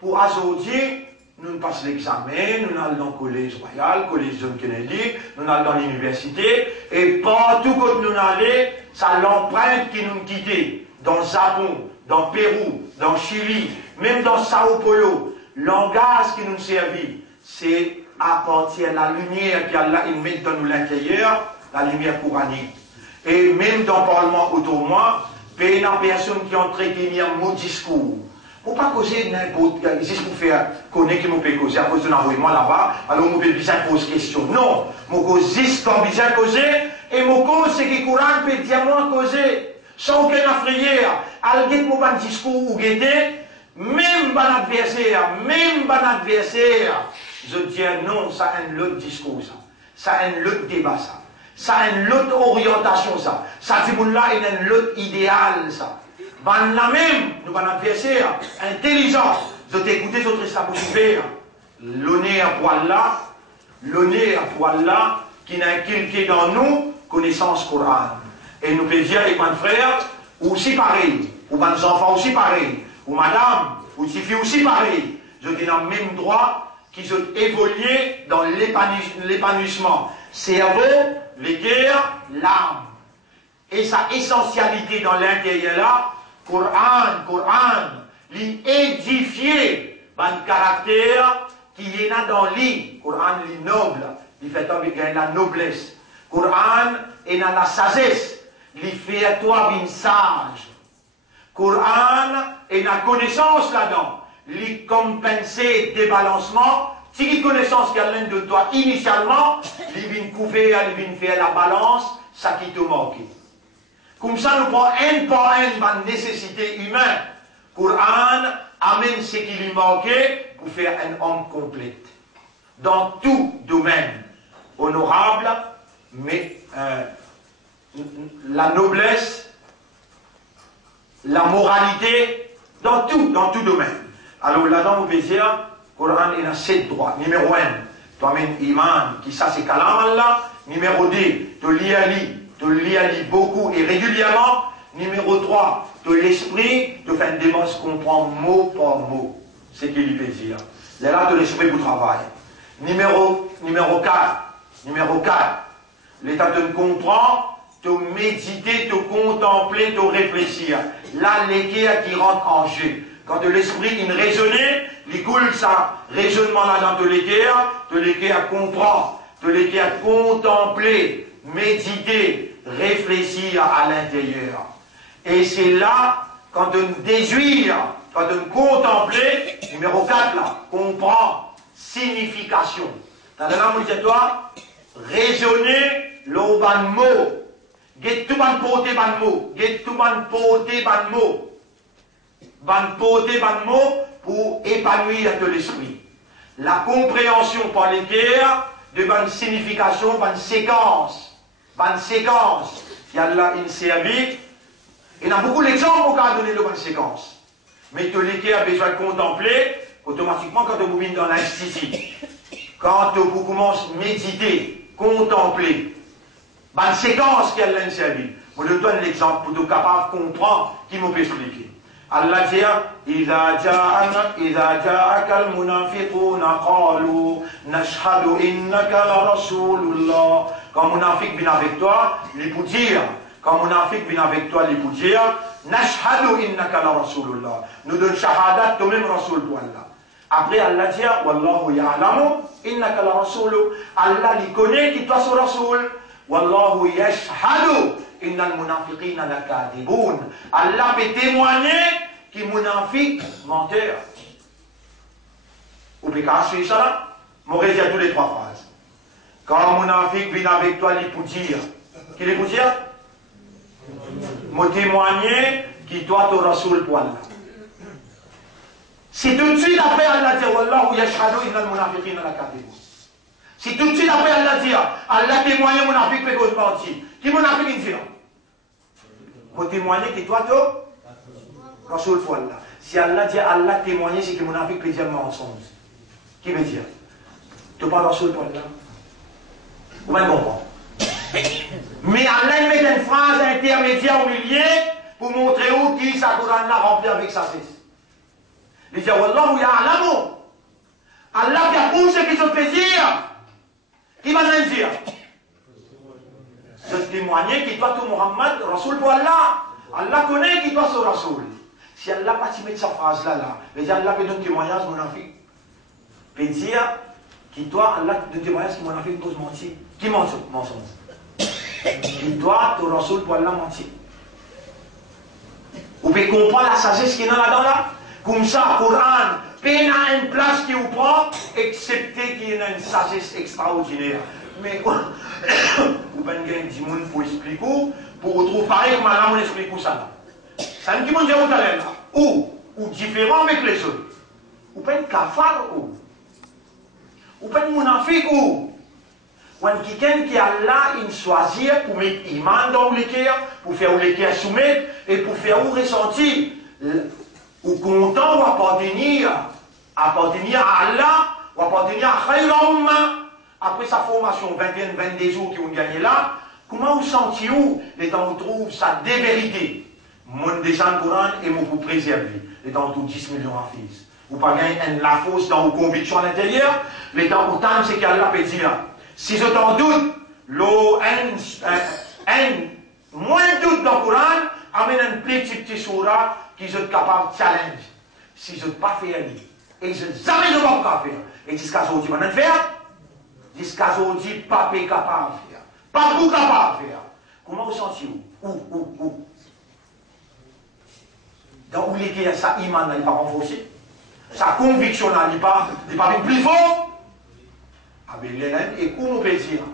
pour aujourd'hui. Nous passons l'examen, nous allons dans le collège royal, collège John Kennedy, nous allons dans l'université, et partout où nous allons, ça l'empreinte qui nous quitte. Dans le Japon, dans le Pérou, dans le Chili, même dans Sao Paulo, le langage qui nous servit, c'est à partir de la lumière qu'Allah met dans nous l'intérieur, la lumière coranique. Et même dans le Parlement autour de moi, il y a des personnes qui ont traité un mot discours. Pour pas causer n'importe quel discours pour faire connaître qui m'ont fait causer à cause de l'envoyement là-bas, alors on peut bien poser question. Non, mon cause juste comme bien causer, et mon cause c'est que le Coran peut dire moins causer, sans aucun affrière, al guette mon bon discours ou guetter, même bon adversaire, je dis non, ça a un autre discours ça. ça a un autre débat, ça. Ça a une autre orientation, ça. Ça, c'est pour là, il a un autre idéal, ça. Ben, là même, nous allons adversaire, intelligent, de t'écouter, de te ça pour faire. L'honneur pour Allah, qui n'a inculqué dans nous, connaissance Coran. Et nous pouvons dire, les grands frères, aussi pareil, ou les enfants aussi pareil, ou madame, ou si filles aussi pareil. Je dis dans le même droit qu'ils ont évolué dans l'épanouissement. Cerveau, les guerres, l'âme. Et sa essentialité dans l'intérieur là, Coran, l'édifier un caractère qui est là dans lui. Coran, est noble, il fait la noblesse. Coran est dans la sagesse, il fait à toi une sage. Coran est dans la connaissance là-dedans, il compenser des balancements. Si il connaissance qu'il y a l'un de toi initialement, il vient couvrir, il vient faire la balance, ça qui te manque. Comme ça, nous prenons un par un ma nécessité humaine. Coran amène ce qui lui manquait pour faire un homme complet. Dans tout domaine, honorable, mais la noblesse, la moralité, dans tout domaine. Alors là-dedans, vous pouvez dire, Coran est dans 7 droits. Numéro 1, tu amènes Iman, qui ça c'est Kalam Allah. Numéro 2, tu lis beaucoup et régulièrement. Numéro 3, de l'esprit, tu fais une démence comprend mot par mot ce qu'il peut dire. Là, de l'esprit pour travail. Numéro 4, l'état de comprendre, de méditer, de contempler, de réfléchir. Là, l'équerre qui rentre en jeu. Quand de l'esprit, il raisonnait, il coule ça, raisonnement là dans de l'équerre à comprendre, de l'équerre à contempler, méditer, réfléchir à l'intérieur. Et c'est là, quand on déduire, quand on contempler, numéro 4 là, comprend, signification. Dans la langue de toi, raisonner l'auban mot. Get tout ban poté ban mot. Get tout ban poté ban mot. Ban poté ban mot pour épanouir de l'esprit. La compréhension par l'équerre de ban signification, ban séquence. Ban séquence. Il y a là une série. Il y a beaucoup d'exemples au cas de donner de bonne séquence. Mais que l'équerre a besoin de contempler, automatiquement, quand vous venez dans l'institut, quand vous commencez à méditer, contempler, bonne séquence qu'il y a là une série. Je vous donne l'exemple pour être capable de comprendre qui m'ont expliqué. Allah dit, إذا جاءك المنافقون قالوا نشهد إنك لرسول الله. Quand munafiq vient avec toi, il peut dire, quand munafiq vient avec toi, il peut dire, nashhadu innaka la rasulullah. Nous donne shahadat, toi-même rasoul pour Allah. Après, Allah dit, wallahu ya'lamu innaka la rasul. Allah lui connaît qu'il toi son rasoul. Wallahu yashhadu innal munafiqina lakadibun. Allah peut témoigner qu'il munafiq menteur. Vous pouvez suivre ça là? M'aurait dit à toutes les 3 phrases. Quand munafiq vient avec toi, il peut dire, qu'il peut dire? Me témoigner qui toi ton rasoul pour Allah. Si tout de suite après Allah dit wallahu yashhadu innal munafiqina lakadibun. Si tout de suite après Allah dit Allah témoigne munafiq peut cause mentir. Qui munafiq dit? Me témoigner qui toi ton rasoul pour Allah. Si Allah dit Allah témoigner c'est que munafiq peut dire mensonge. Qui veut dire? Tu parles rasoul pour Allah. Vous m'avez compris? Mais Allah met une phrase intermédiaire au milieu pour montrer où qui sa Coran l'a rempli avec sa cesse. Il dit wallahu ya'lamu. Allah qui approuve ce qui se plaisir. Qui va nous dire? De témoigner qu'il doit tout Muhammad, Rasoul pour Allah. Allah connaît qu'il doit son Rasoul. Si Allah pas mettre sa phrase là, il dit Allah peut donner témoignage mon enfant. Peut dire qu'il doit Allah donne témoignage que mon enfant cause mentir. Qui ment mensonge? Il doit te Rasoul pour Allah mentir. Vous pouvez comprendre la sagesse qui est là-dedans là? Comme ça, le Coran, peine à une place qui vous prend, excepté qu'il y a une sagesse extraordinaire. Mais vous avez un monde pour expliquer, pour retrouver pareil comme Allah explique ça. Ça ne dit pas que vous allez là. Ou différent avec les autres. Vous pouvez être kafar ou. Vous pouvez être monafik ou Quand quelqu'un qui a là, il choisit pour mettre iman dans le cœur, pour faire le cœur soumettre et pour faire ou ressentir, ou content ou appartenir à Allah, ou appartenir à Khayra. Après sa formation, 21-22 jours qui ont gagné là, comment vous sentez-vous les temps où vous trouvez sa dévérité? Mon descend le Coran et mon vous préserver. Les temps où 10 millions à fils. Vous pas gagner la force dans vos convictions à l'intérieur. Les temps où tant c'est qu'Allah peut dire. Si je t'en doute, moins de doute dans le Coran, amène un petit surah qui est capable de challenge. Si je ne pas faire, et je jamais ne vais pas faire. Et jusqu'à ce que je vais faire, jusqu'à ce que je pas capable de faire. Pas vous capable de faire. Comment vous sentez-vous? Où? Dans où les gars, sa iman n'est pas renforcé. Sa conviction n'est pas plus fort. Ah ben l'élève, et où nous peut dire?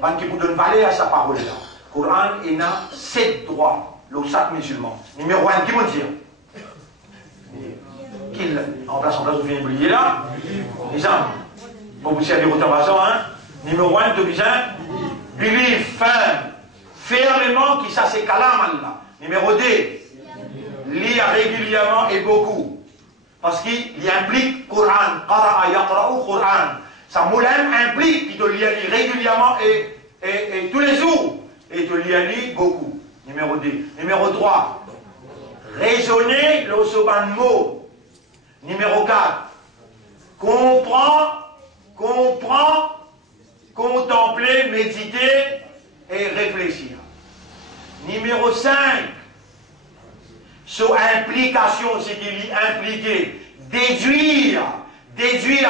Quand il vous donne valeur à sa parole là. Coran, il a 7 droits, le chaque musulman. Numéro 1, qui vont dire? Qu'il, en place, vous venez oublier là. Les gens, pour vous servir autant de façon, hein. Numéro 1, tu besoin, believe, fermement, qui ça c'est kalam Allah. Numéro 2, lire régulièrement et beaucoup. Parce qu'il implique Coran, qara'a yaqra'u Coran. Ça moulin implique qu'il te lit régulièrement et tous les jours. Et te lit beaucoup. Numéro 2. Numéro 3. Raisonner le soban mot. Numéro 4. Comprendre, contempler, méditer et réfléchir. Numéro 5. Sur implication, c'est qu'il y impliquer, déduire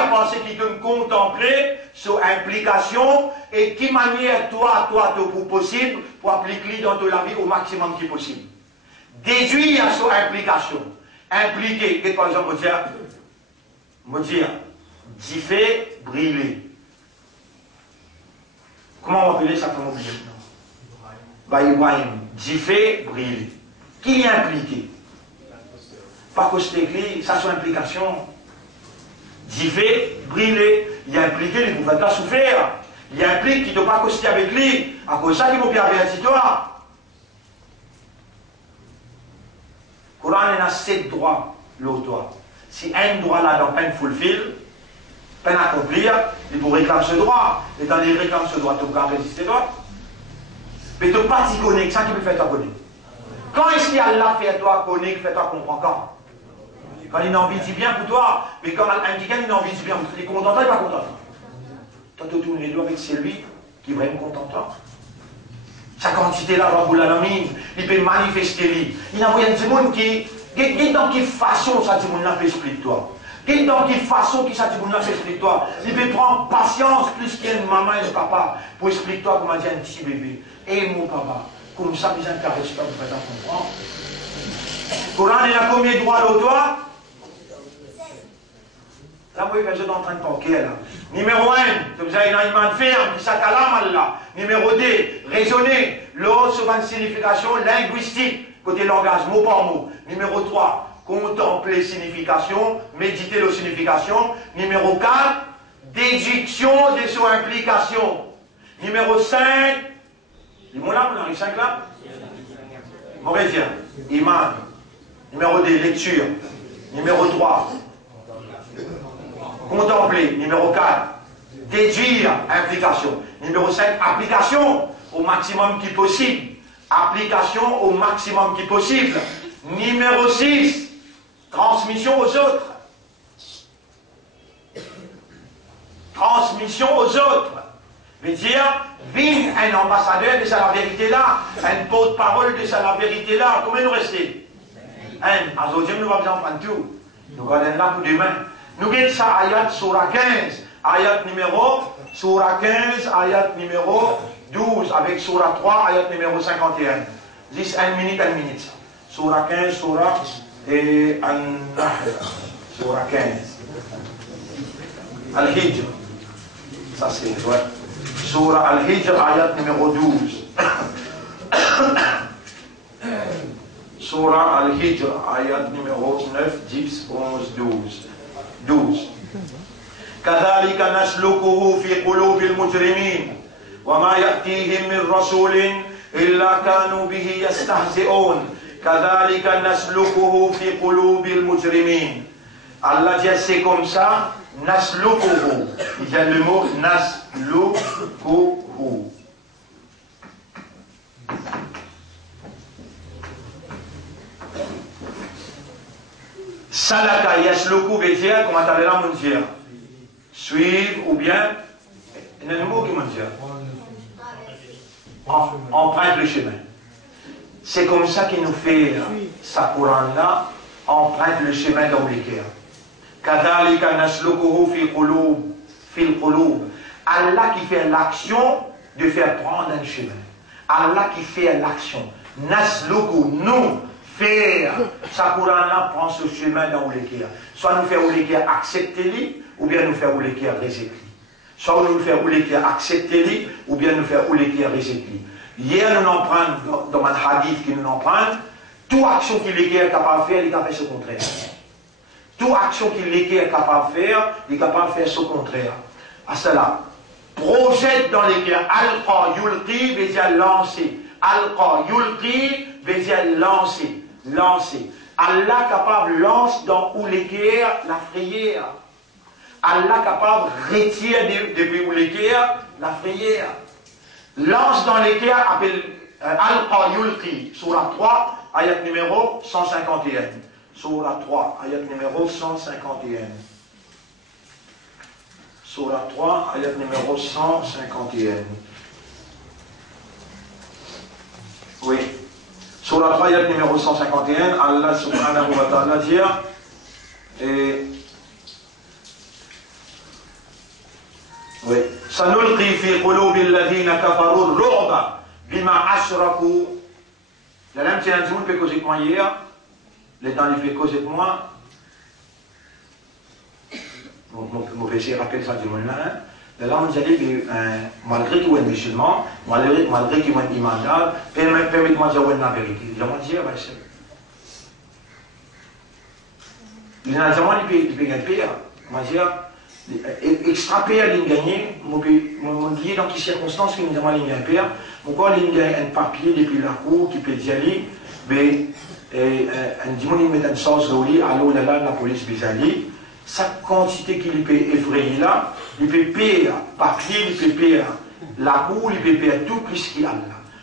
à penser qu'il te contempler, sur implication, et qui manière toi, pour possible, pour appliquer dans ta vie au maximum qui est possible. Déduire sur implication. Impliquer, et par exemple, me dire, d'y fait briller. Comment on va appeler ça comme oublier? Ibrahim, d'y fait briller. Qui est impliqué? Pas que c'est écrit, ça soit implication. D'y fait briller. Il est impliqué, il ne pouvait pas souffrir. Il implique qu'il ne doit pas causer avec lui. À cause de ça, il va bien avertir toi. Le Coran a 7 droits, l'autre droit. Si un droit là dans peine fulfill, peine accomplir, il faut réclamer ce droit. Et dans les réclames ce droit, tu peux résister toi. Mais tu ne peux pas t'y connaître, ça qui peut faire toi connaître. Quand est-ce qu'Allah fait toi connaître, fait toi comprendre quand? Quand il a envie de dire bien pour toi, mais quand un quelqu'un il a envie de dire bien, il est content, il n'est pas content. Toi, tu tournes les doigts avec celui qui est vraiment content. Sa quantité là, Rabbul Alamin, il peut manifester lui. Il y a moyen de monde qui, dans quelle façon ça dit là peut expliquer toi. Dans quelle façon qui ça dit là peut expliquer toi. Il peut prendre patience plus qu'il y a une maman et un papa pour expliquer toi comment dire un petit bébé. Et mon papa. Comme ça, ils ont carré, pas vous faites comprendre. Le Coran, il a combien de droits au doigt? Là, vous voyez, je suis en train de parler là. Numéro 1, vous avez une iman ferme, qui s'accalame Allah. Numéro 2, raisonner. L'autre, sur une signification linguistique, côté langage, mot par mot. Numéro 3, contempler signification, méditer la signification. Numéro 4, déduction de son implication. Numéro 5, il mon là, on a eu 5 là. Morévien, iman. Numéro 2, lecture. Numéro 3, contempler. Numéro 4, déduire, implication. Numéro 5, application au maximum qui possible. Application au maximum qui possible. Numéro 6, transmission aux autres. Transmission aux autres. Veut dire, vive un ambassadeur de la vérité là, un porte-parole de la vérité là. Combien nous restez? Un. Aujourd'hui, nous allons prendre tout. Nous allons là pour demain. Nous avons ça, ayat surah 15. Ayat numéro, surah 15, ayat numéro 12. Avec surah 3, ayat numéro 51. 10, 1 minute. Surah 15, surah et An-Nahl. Surah 15. Al-Hijr. Ça c'est, ouais. Surah Al-Hijr, ayat numéro 12. Surah Al-Hijr, ayat numéro 9, 10, 11, 12. كذلك نسلكه في قلوب المجرمين وما يأتيهم من رسول إلا كانوا به يستهزئون كذلك نسلكه في قلوب المجرمين. Allah dit c'est comme ça, naslukuhu. Il y a le mot naslukuhu. Salaka yasluku veut dire, comment tu là mon dire, suivre ou bien, il y a un mot qui m'en dit, emprunte le chemin. C'est comme ça qu'il nous fait sa Coran là, emprunte le chemin dans les cœurs. Kadhalika naslukuhu fi qulub, fil qulub. Allah qui fait l'action de faire prendre un chemin. Allah qui fait l'action. Nasluku, nous, faire sa Coran là, prend ce chemin dans les cœurs. Soit nous faire les cœurs accepter-les, ou bien nous faire les cœurs rejeter. Soit nous faire les cœurs accepter-les, ou bien nous faire les cœurs rejeter. Hier, nous en prenons dans un hadith qui nous en prend, toute action qu'il est capable de faire, il est capable de faire ce contraire. Toute action qu'il est capable de faire, il est capable de faire ce contraire. À cela, projette dans les cœurs, alqa yulqi veut dire lancer. Alqa yulqi veut dire lancer. Lancer. Allah capable lance dans où les cœurs la frayère. Allah capable retire depuis où les cœurs la frayère. Lance dans les cœurs appelle Al-Qa Yulqi, Surah 3, ayat numéro 151. Surah 3, ayat numéro 151. Surah 3, ayat numéro 151. Oui. Surah 3, ayat numéro 151, Allah subhanahu wa ta'ala dit, et oui. Sanulqi fi qulubi alladhina kafaru ar-ru'ba bima ashraku. La lame c'est un jour peut causer moi hier. Les temps il fait causer moi. Mon péché rappelle ça du monde là. La lame j'ai dit malgré qu'il est musulman, malgré qu'il est imandal, permettez-moi de dire la vérité. Je m'en dis c'est. Il y a jamais il peut gagner. Moi dire extraper à l'île gagnée, mon guide dans quelles circonstances qui nous demande l'île gagnée, mon corps l'île gagnée un papier depuis la cour qui peut y aller, mais un dimanche met un sens au lit, allô là la police bizarre, sa quantité qu'il peut effrayer là, il peut payer papier, il peut payer la cour, il peut payer tout plus qu'il a là.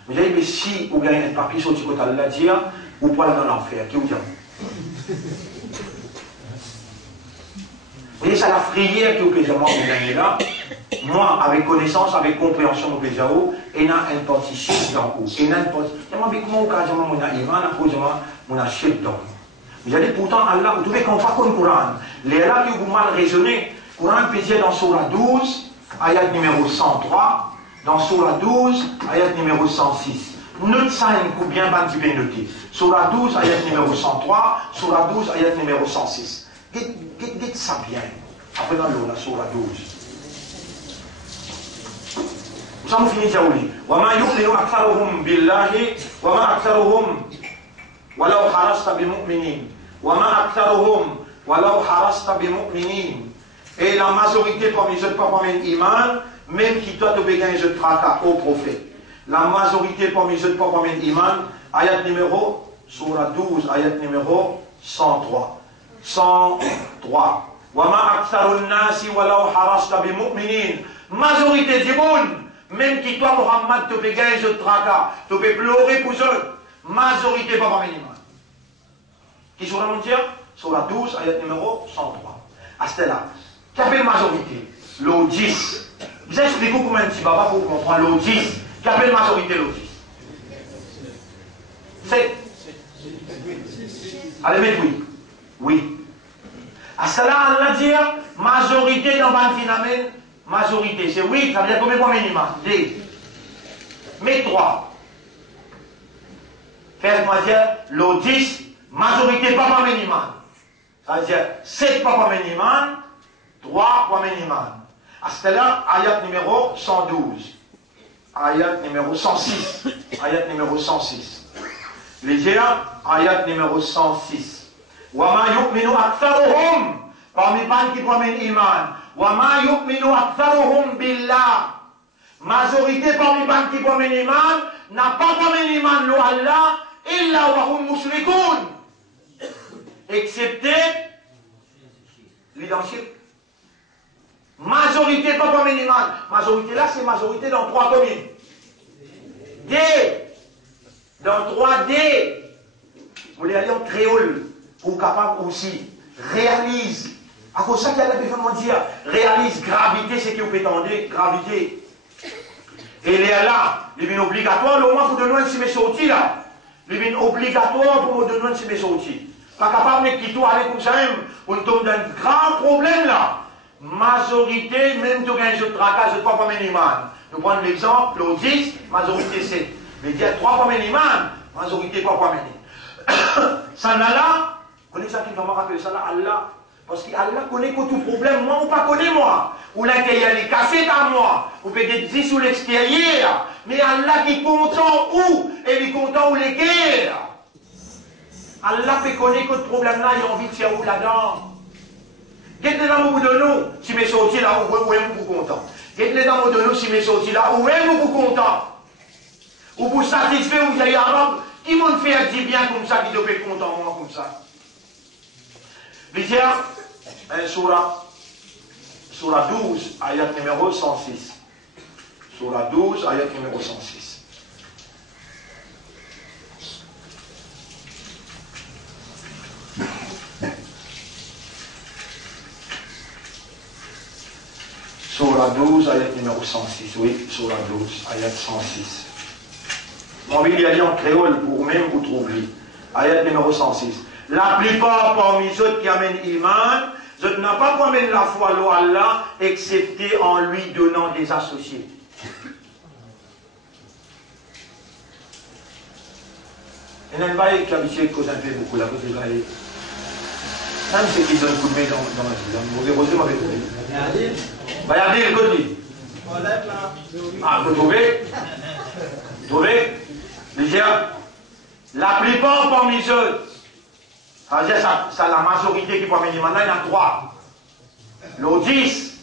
Vous savez, mais si vous gagnez un papier sur le côté de la dire, vous pouvez aller dans l'enfer, qui vous dit? Vous voyez, c'est la prière que vous pouvez gagner là. Moi, avec connaissance, avec compréhension, vous pouvez dire, et n'a un participant dans vous. Et n'a un participant. Avec moi, quand je m'en iman, mon achète dans vous. Vous allez pourtant, Allah, vous trouvez qu'on ne parle pas le Coran. Les là qui vous mal raisonné, le Coran peut dire dans Surah 12, ayat numéro 103, dans Surah 12, ayat numéro 106. Note ça un coup bien banti noté. Surah 12, ayat numéro 103, Surah 12, ayat numéro 106. Dites ça bien. Après dans l'eau, la Surah 12. Nous avons fini Jaouli. وَمَا يُؤْمِنُ أَكْثَرُهُمْ بِاللَّهِ وَمَا أَكْثَرُهُمْ وَلَوْ حَرَصْتَ بِمُؤْمِنِينَ وَمَا أَكْثَرُهُمْ وَلَوْ حَرَصْتَ بِمُؤْمِنِينَ. Et la majorité parmi eux pas parmi iman, même qui toi te bégagne je tracas au prophète. La majorité parmi eux pas parmi iman, ayat numéro, Surah 12, ayat numéro 103. 103. Wama aktharun nasi walau harasta bi mu'minin. Majorité du monde, même qui toi Mohammed te fait gagner ce tracas, te fait pleurer pour eux. Majorité pas parmi iman. Qui sur la mentir? Sur la 12, ayat numéro 103. À ce là, quelle est la majorité? L'eau 10. Vous expliquez comment un petit baba pour comprendre l'eau 10. Quelle est la majorité l'eau 10? C'est. Allez, mettez oui. Oui. À cela, on va dire majorité dans le phénomène. Majorité, c'est oui, ça veut dire combien de minimum? 2. Mais 3. Faites-moi dire, l'eau 10, majorité pas par minimum. Ça veut dire 7 pas par minimum, 3 par minimum. À cela, ayat numéro 112. Ayat numéro 106. Ayat numéro 106. Les géants, ayat numéro 106. وَمَا يُؤْمِنُ أَكْثَرُهُمْ. Parmi les qui promènent iman. Wa ma yu'minu aktharuhum billah. Majorité parmi les gens qui prennent l'iman n'a pas pris l'iman lo Allah illa wa hum mushrikoun. Excepté l'identité. Majorité pas pris l'iman. Majorité là c'est majorité dans 3 communes. D. Dans 3D. Vous voulez aller en créole pour capable aussi réalise. À cause de ça qu'il y a la définition dire réalise gravité, c'est qui vous prétendez gravité. Et les là, il est obligatoire, le moment pour donner un petit sorti là. Il est obligatoire pour donner un petit sorti. Pas capable de quitter aller comme ça même, on tombe dans un grand problème là. Majorité, même tout un jeu de tracas, je ne crois pas minimal. Nous prenons l'exemple, le 10, majorité 7. Mais dire 3 fois minimal, majorité quoi pas minimal. Ça n'a là, vous connaissez ça qui va me rappeler ça là, Allah. Parce qu'Allah connaît que tout problème, moi ou pas connaît moi. Ou l'intérieur est cassé à moi. Ou peut-être dit sous l'extérieur. Mais Allah qui est content où? Et il est content où les guerres. Allah peut connaître que ce problème-là, il a envie de faire où là-dedans. Qu'est-ce dans le de nous, si mes sorties là, où est-vous content? Qu'est-ce dans le de nous, si mes sorties là, où est-vous content? Ou vous satisfait, ou vous avez arabe, qui m'ont fait dire bien comme ça, qui doit être content moi comme ça? Lisez surah 12, ayat numéro 106. Surah 12, ayat numéro 106. Surah 12, ayat numéro 106. Oui, Surah 12, ayat 106. Mon il y a dit en créole pour même vous trouver. Ayat numéro 106. La plupart parmi eux qui amènent iman, je n'ai pas promis la foi à Allah, excepté en lui donnant des associés. Il n'y a pas qui habitué de causer un peu beaucoup la cause de la vie. Même ceux qui donnent coup de main dans la vie. Vous avez posé ma vie. Regardez le côté. Ah, vous trouvez? Vous trouvez? La plupart parmi eux, c'est la majorité qui peut amener maintenant, il y en a 3. Le 10.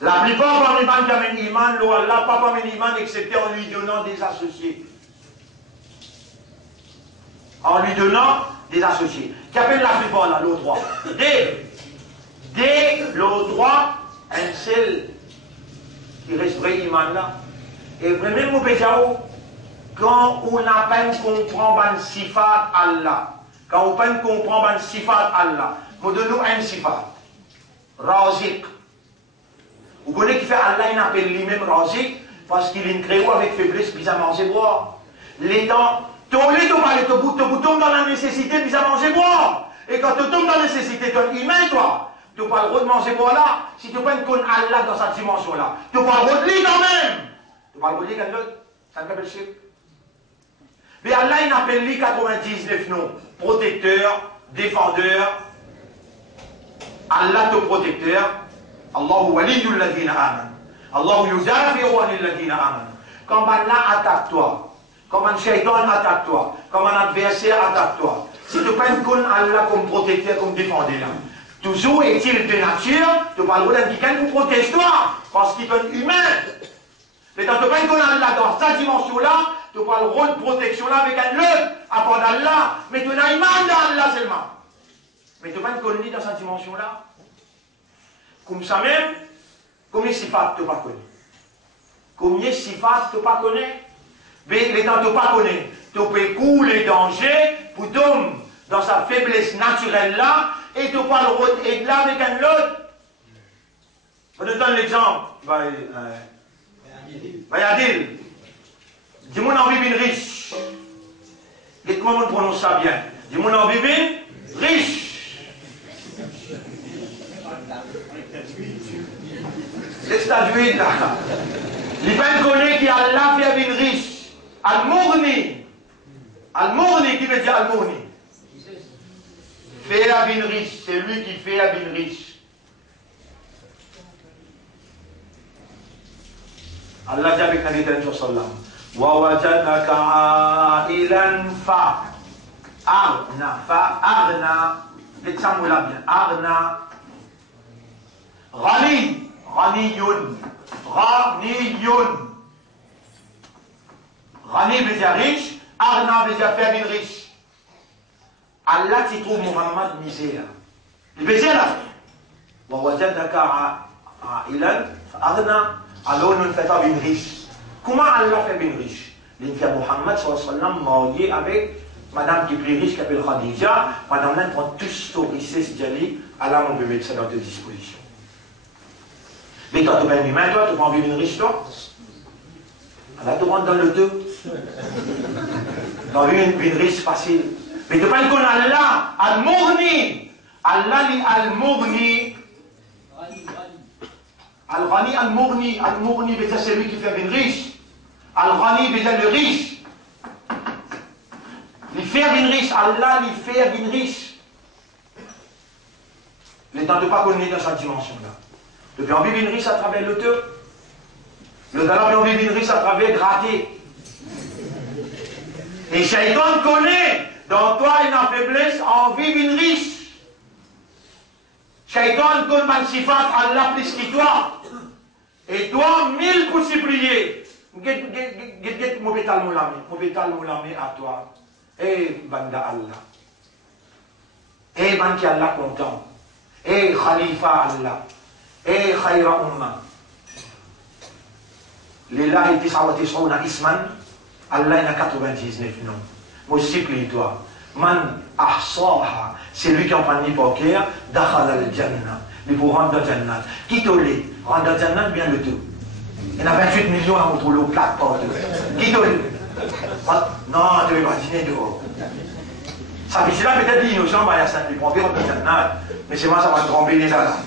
La plupart parmi les gens qui amènent l'iman, Allah pas amener l'iman excepté en lui donnant des associés. En lui donnant des associés. Qui appelle la plupart là, le 3. Dès le 3, un seul qui reste vrai iman là. Et vraiment, quand on n'a pas comprend le sifat Allah. Quand on peine comprendre un sifat Allah, nous donnons un sifat. Razik. Vous connaissez qui fait Allah, il appelle lui-même Razik, parce qu'il est créé avec faiblesse, puis à manger boire. Les temps, tu tombes dans la nécessité, puis à manger boire. Et quand tu tombes dans la nécessité, tu es humain, toi. Tu n'as pas le droit de manger boire là, si tu peine connaître Allah dans cette dimension-là. Tu n'as pas le droit de lire quand même. Tu n'as pas le droit de lire quand même. Ça ne s'appelle chef. Mais Allah, il appelle lui 99 noms. Protecteur, défendeur. Allah te protecteur. Allahu waliyul ladina aman. Allahu yudafi'u anil ladina aman. Quand Allah attaque toi, comme un shaitan attaque toi, comme un adversaire attaque toi, si tu prends compte Allah comme protecteur, comme défendeur, toujours est-il de nature, tu parles de quelqu'un pour protéger toi, parce qu'il est humain. Mais quand tu prends compte Allah dans cette dimension-là, tu n'as pas le rôle de protection là avec un autre, à part d'Allah, mais tu n'as iman d'Allah seulement. Mais tu n'as pas une colonie dans cette dimension-là. Comme ça même, combien de sifat tu n'as pas connu? Combien de sifat tu n'as pas connu? Mais les temps tu n'as pas connu, tu peux couler les dangers pour tomber dans sa faiblesse naturelle là, et tu n'as pas le rôle d'être là avec un autre. Je te donne l'exemple. Bayadil. Dis-moi en vivre riche. Dites-moi comment on prononce ça bien. Dis-moi en vivre riche. C'est ça d'huile là. Il va connaître qui Allah fait vivre riche. Al-Mourni. Al-Mourni, qui veut dire Al-Mourni? Fait la vie riche. C'est lui qui fait la vie riche. Allah dit avec Nabi sallam. وَوَجَدَكَ عَائِلًا فَأَغْنَى فَأَغْنَى. Dites ça moi là bien. Agna. Ghani, Ghaniyun, Ghaniyun. Ghani veut dire riche, Arna veut dire faire une riche. Allah qui trouve Muhammad misère. Il veut dire là. Wawajadaka ilan, Arna, alors nous faisons une riche. Comment Allah fait une riche? Il fait Muhammad sallallahu alayhi wa sallam marié avec madame qui est plus riche qui s'appelle Khadija. Madame là prend tout ce richesse Djali. Allah on peut mettre ça dans tes dispositions. Mais toi tu es humain, toi tu prends une riche toi. Allah te rentre dans le deux. Dans une riche facile. Mais tu parles qu'on Allah, Al-Mourni. Allah dit Al-Mourni. Al-Ghani, Al-Mourni. Al-Mourni veut dire celui qui fait une riche. Al-Ghani veut dire le riche. Il fait une riche. Allah lui fait une riche. Les temps de pas qu'on est dans cette dimension-là. Depuis on vit une riche à travers le deux. Le talent on vit une riche à travers gratter. Et Shaitan connaît, dans toi une faiblesse, en vivre une riche. Shaitan connaît une sifat, Allah plus que toi. Et toi, 1000 possibilités. Get mauvais moulame à toi. Eh, banda Allah. Eh, ban qui Allah content. Eh, Khalifa Allah. Eh, Khaira Umma. Lillahi tis'awna isman. Allah il a 99 noms. Multiplie-toi. Man ahsaha, c'est lui qui en prend l'hypocrite, dakhala al-jannah. Il faut rendre dans Jannah. Qui te l'est? Rendre dans Jannah, bien le tout. Il y en a 28 millions à retrouver au plat pour deux. Qui te l'est? Non, tu ne vas pas dîner dehors. Ça fait là peut-être l'innocent, il prend bien dans Jannah. Mais c'est moi, ça va te tromper les là.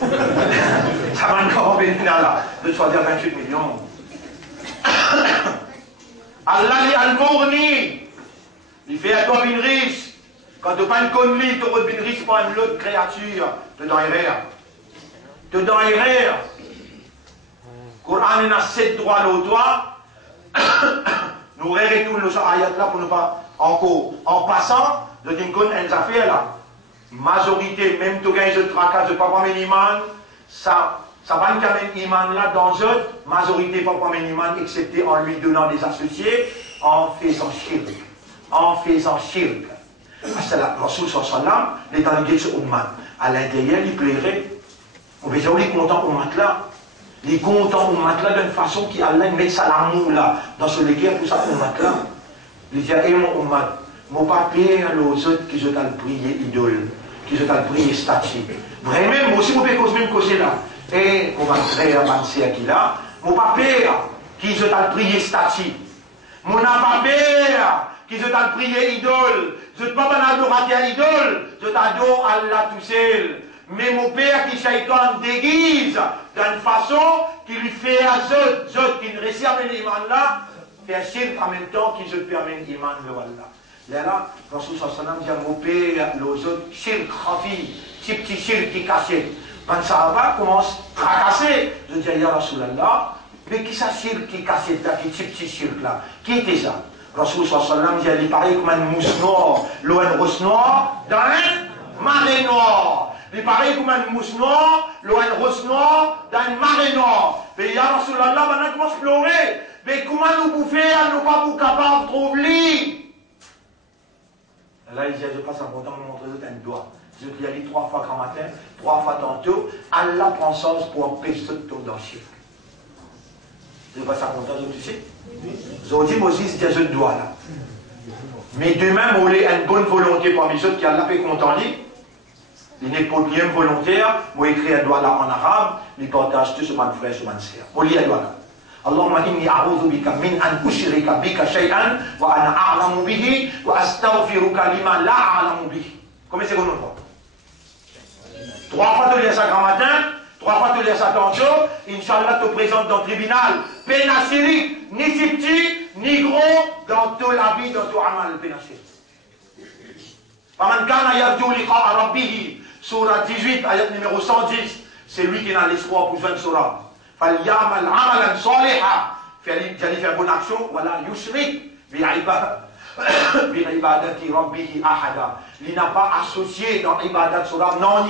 Ça va te tromper les là. De choisir 28 millions. Allah dit Al-Mourni. Il fait à toi une riche. Quand tu pas une connerie, tu auras une riche pour une autre créature. Tu dois y rire. Tu dois y rire. Coran, il a 7 droits au toit. Nous rérons tous nos ayats là pour ne pas encore. En passant, de dire qu'on a une affaire là. Majorité, même tu gagnes le tracas de papa Méniman, ça va quand même iman là dans eux, majorité papa Méniman, excepté en lui donnant des associés, en faisant shirk. En faisant shirk. Rasul sallam, les dans le ce ummat. À l'intérieur, il plairait. On veut dire, il est content ummat là. Il est content ummat là d'une façon qui Allah met sa l'amour là, dans ce léguer pour ça ummat là. Il dit, eh mon ummat, mon papier à l'autre qui je t'ai prié idole, qui je t'ai prié statue. Vraiment, moi aussi, vous pouvez même causer là. Et on va créer un pensée à qui là. Mon papier qui je t'ai prié statue. Mon papier qui je t'ai prié idole. Je ne peux pas m'adorer à idole. Je t'adore Allah tout seul. Mais mon père qui Shaitan déguise d'une façon qui lui fait à Zot qui ne réussit à amener l'iman là, fait un shirk en même temps qui je peux amener l'iman de Allah. Là, Rasul sallam dit à mon père, les autres, shirk khafi, petit shirk qui caché. Quand ça va, commence à fracasser. Je dis, ya Rasulallah, mais qui ça shirk qui caché là, qui petit shirk là? Qui était ça? Rasul sallam dit, il est pareil comme un mousse noire, l'eau une rose noire, dans un marée noire. Il est pareil comme une mousse noire, l'eau une rose noire, dans une marée noire. Mais ya Rasulallah, maintenant commence à pleurer. Mais comment nous bouffer, nous pas vous capables de trouver? Là, il dit, je passe un bon temps de montrer un doigt. Je lui ai dit 3 fois grand matin, 3 fois tantôt. Allah prend sens pour empêcher de tomber dans le chiffre. Je passe un bon temps, tu sais. Ils ont dit, moi aussi, c'est un doigt là. Mais demain, vous voulez une bonne volonté parmi ceux qui Allah fait content. Il n'est pas bien volontaire. Moi, écrit un doigt là en arabe. Il partage tout sur mon frère, sur mon sœur. Vous lisez un doigt là. اللهم إني أعوذ بك من أن أشرك بك شيئا وأنا أعلم به وأستغفرك لما لا أعلم به. Combien c'est qu'on nous voit? 3 fois tu lis ça grand matin, 3 fois tu lis ça tantôt, Inch'Allah te présente dans le tribunal, pénacérique, ni petit, ni gros, dans toute la vie, dans tout amal pénacérique. فَمَنْ كَانَ يَرْجُو لِقَاءَ رَبِّهِ Surah 18, ayat numéro 110, c'est lui qui a l'espoir pour faire surah. فَلْيَعْمَلْ عَمَلًا صَالِحًا J'allais faire bonne action, voilà, يُشْرِكْ بِعِبَادَةِ رَبِّهِ أَحَدًا Il n'a pas associé dans l'ibadat surah, non,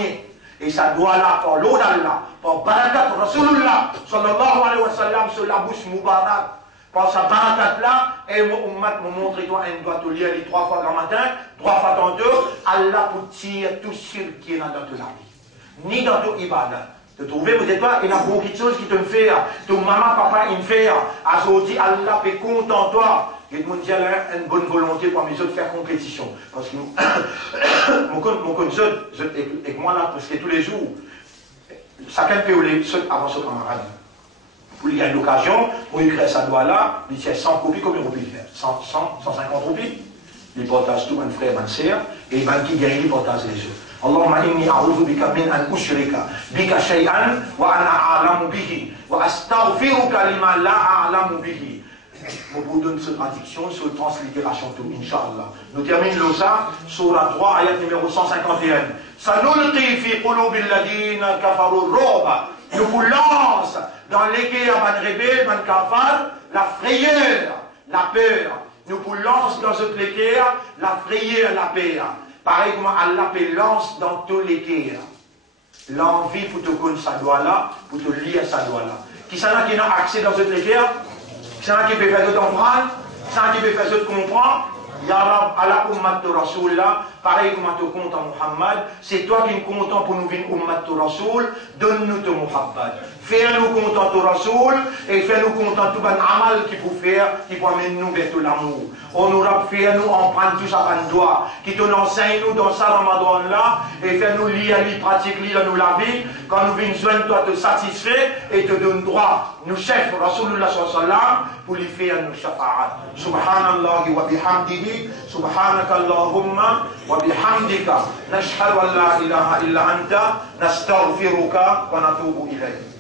Et ça doit là, par l'eau d'Allah, par barakat Rasulullah, sallallahu alayhi wa sallam, sur la bouche Moubarak, par sa barakat là, et mon montre toi, elle doit te lire les 3 fois grand matin, 3 fois tantôt, Allah pour tirer tout ce qui est dans ta vie. Ni dans ton ibadat. De trouver peut-être pas, il y a beaucoup de choses qui te font, ton maman, papa, il me fait, à ce dit Allah est content toi. Et tout le monde dit une bonne volonté pour mes autres faire compétition. Parce que mon compte, avec moi là, parce que tous les jours, chacun peut aller avant son camarade. Pour lui, il y a une occasion, pour lui créer sa doigt là, il dit 100 copies, combien de copies il fait 100, 150 copies. Il partage tout, mon frère, ma soeur, et il qui gagne, il partage les autres. اللهم إني أعوذ بك من أن أشرك بك شيئا وأنا أعلم به وأستغفرك لما لا أعلم به. On vous donne cette traduction, cette translittération tout, Inch'Allah. Nous terminons ça, Surah 3, ayat numéro 151. Sanulqi fi qulubi alladhina kafaru ar-ru'ba. Nous vous lance dans l'équerre ban rebelle, ban kafar, la frayeur, la peur. Nous vous lance dans cette équerre, la frayeur, la peur. Pareil comme Allah peut lance dans tous les cœurs. L'envie pour te connaître sa doigt là, pour te lire sa doigt là. Qui s'en a qui n'a accès dans cette cœurs? Qui s'en a qui peut faire de comprendre? Qui s'en a qui peut faire de comprendre? Ya Rab, Allah ummat de Rasoul là, pareil comme tu comptes en Muhammad, c'est toi qui es content pour nous venir ummat de Rasoul, donne-nous ton Muhammad. Fais-nous content de Rasoul et fais-nous content tout bon amal qui peut faire, qui peut amener nous vers tout l'amour. On nous a fait nous en prendre tout ça par doigt, qui te enseigne nous dans ça Ramadan là, et fais-nous lire, pratique, lire nous la vie, quand nous venons joindre toi te satisfait et te donne droit, nous chef Rasulullah sallallahu alayhi wa sallam, pour lui faire nous shafa'at. Subhanallah wa bihamdihi, subhanaka Allahumma wa bihamdika, nashhadu an la ilaha illa anta, nastaghfiruka wa natubu ilayk.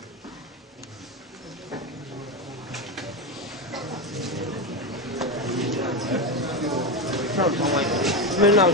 Maintenant,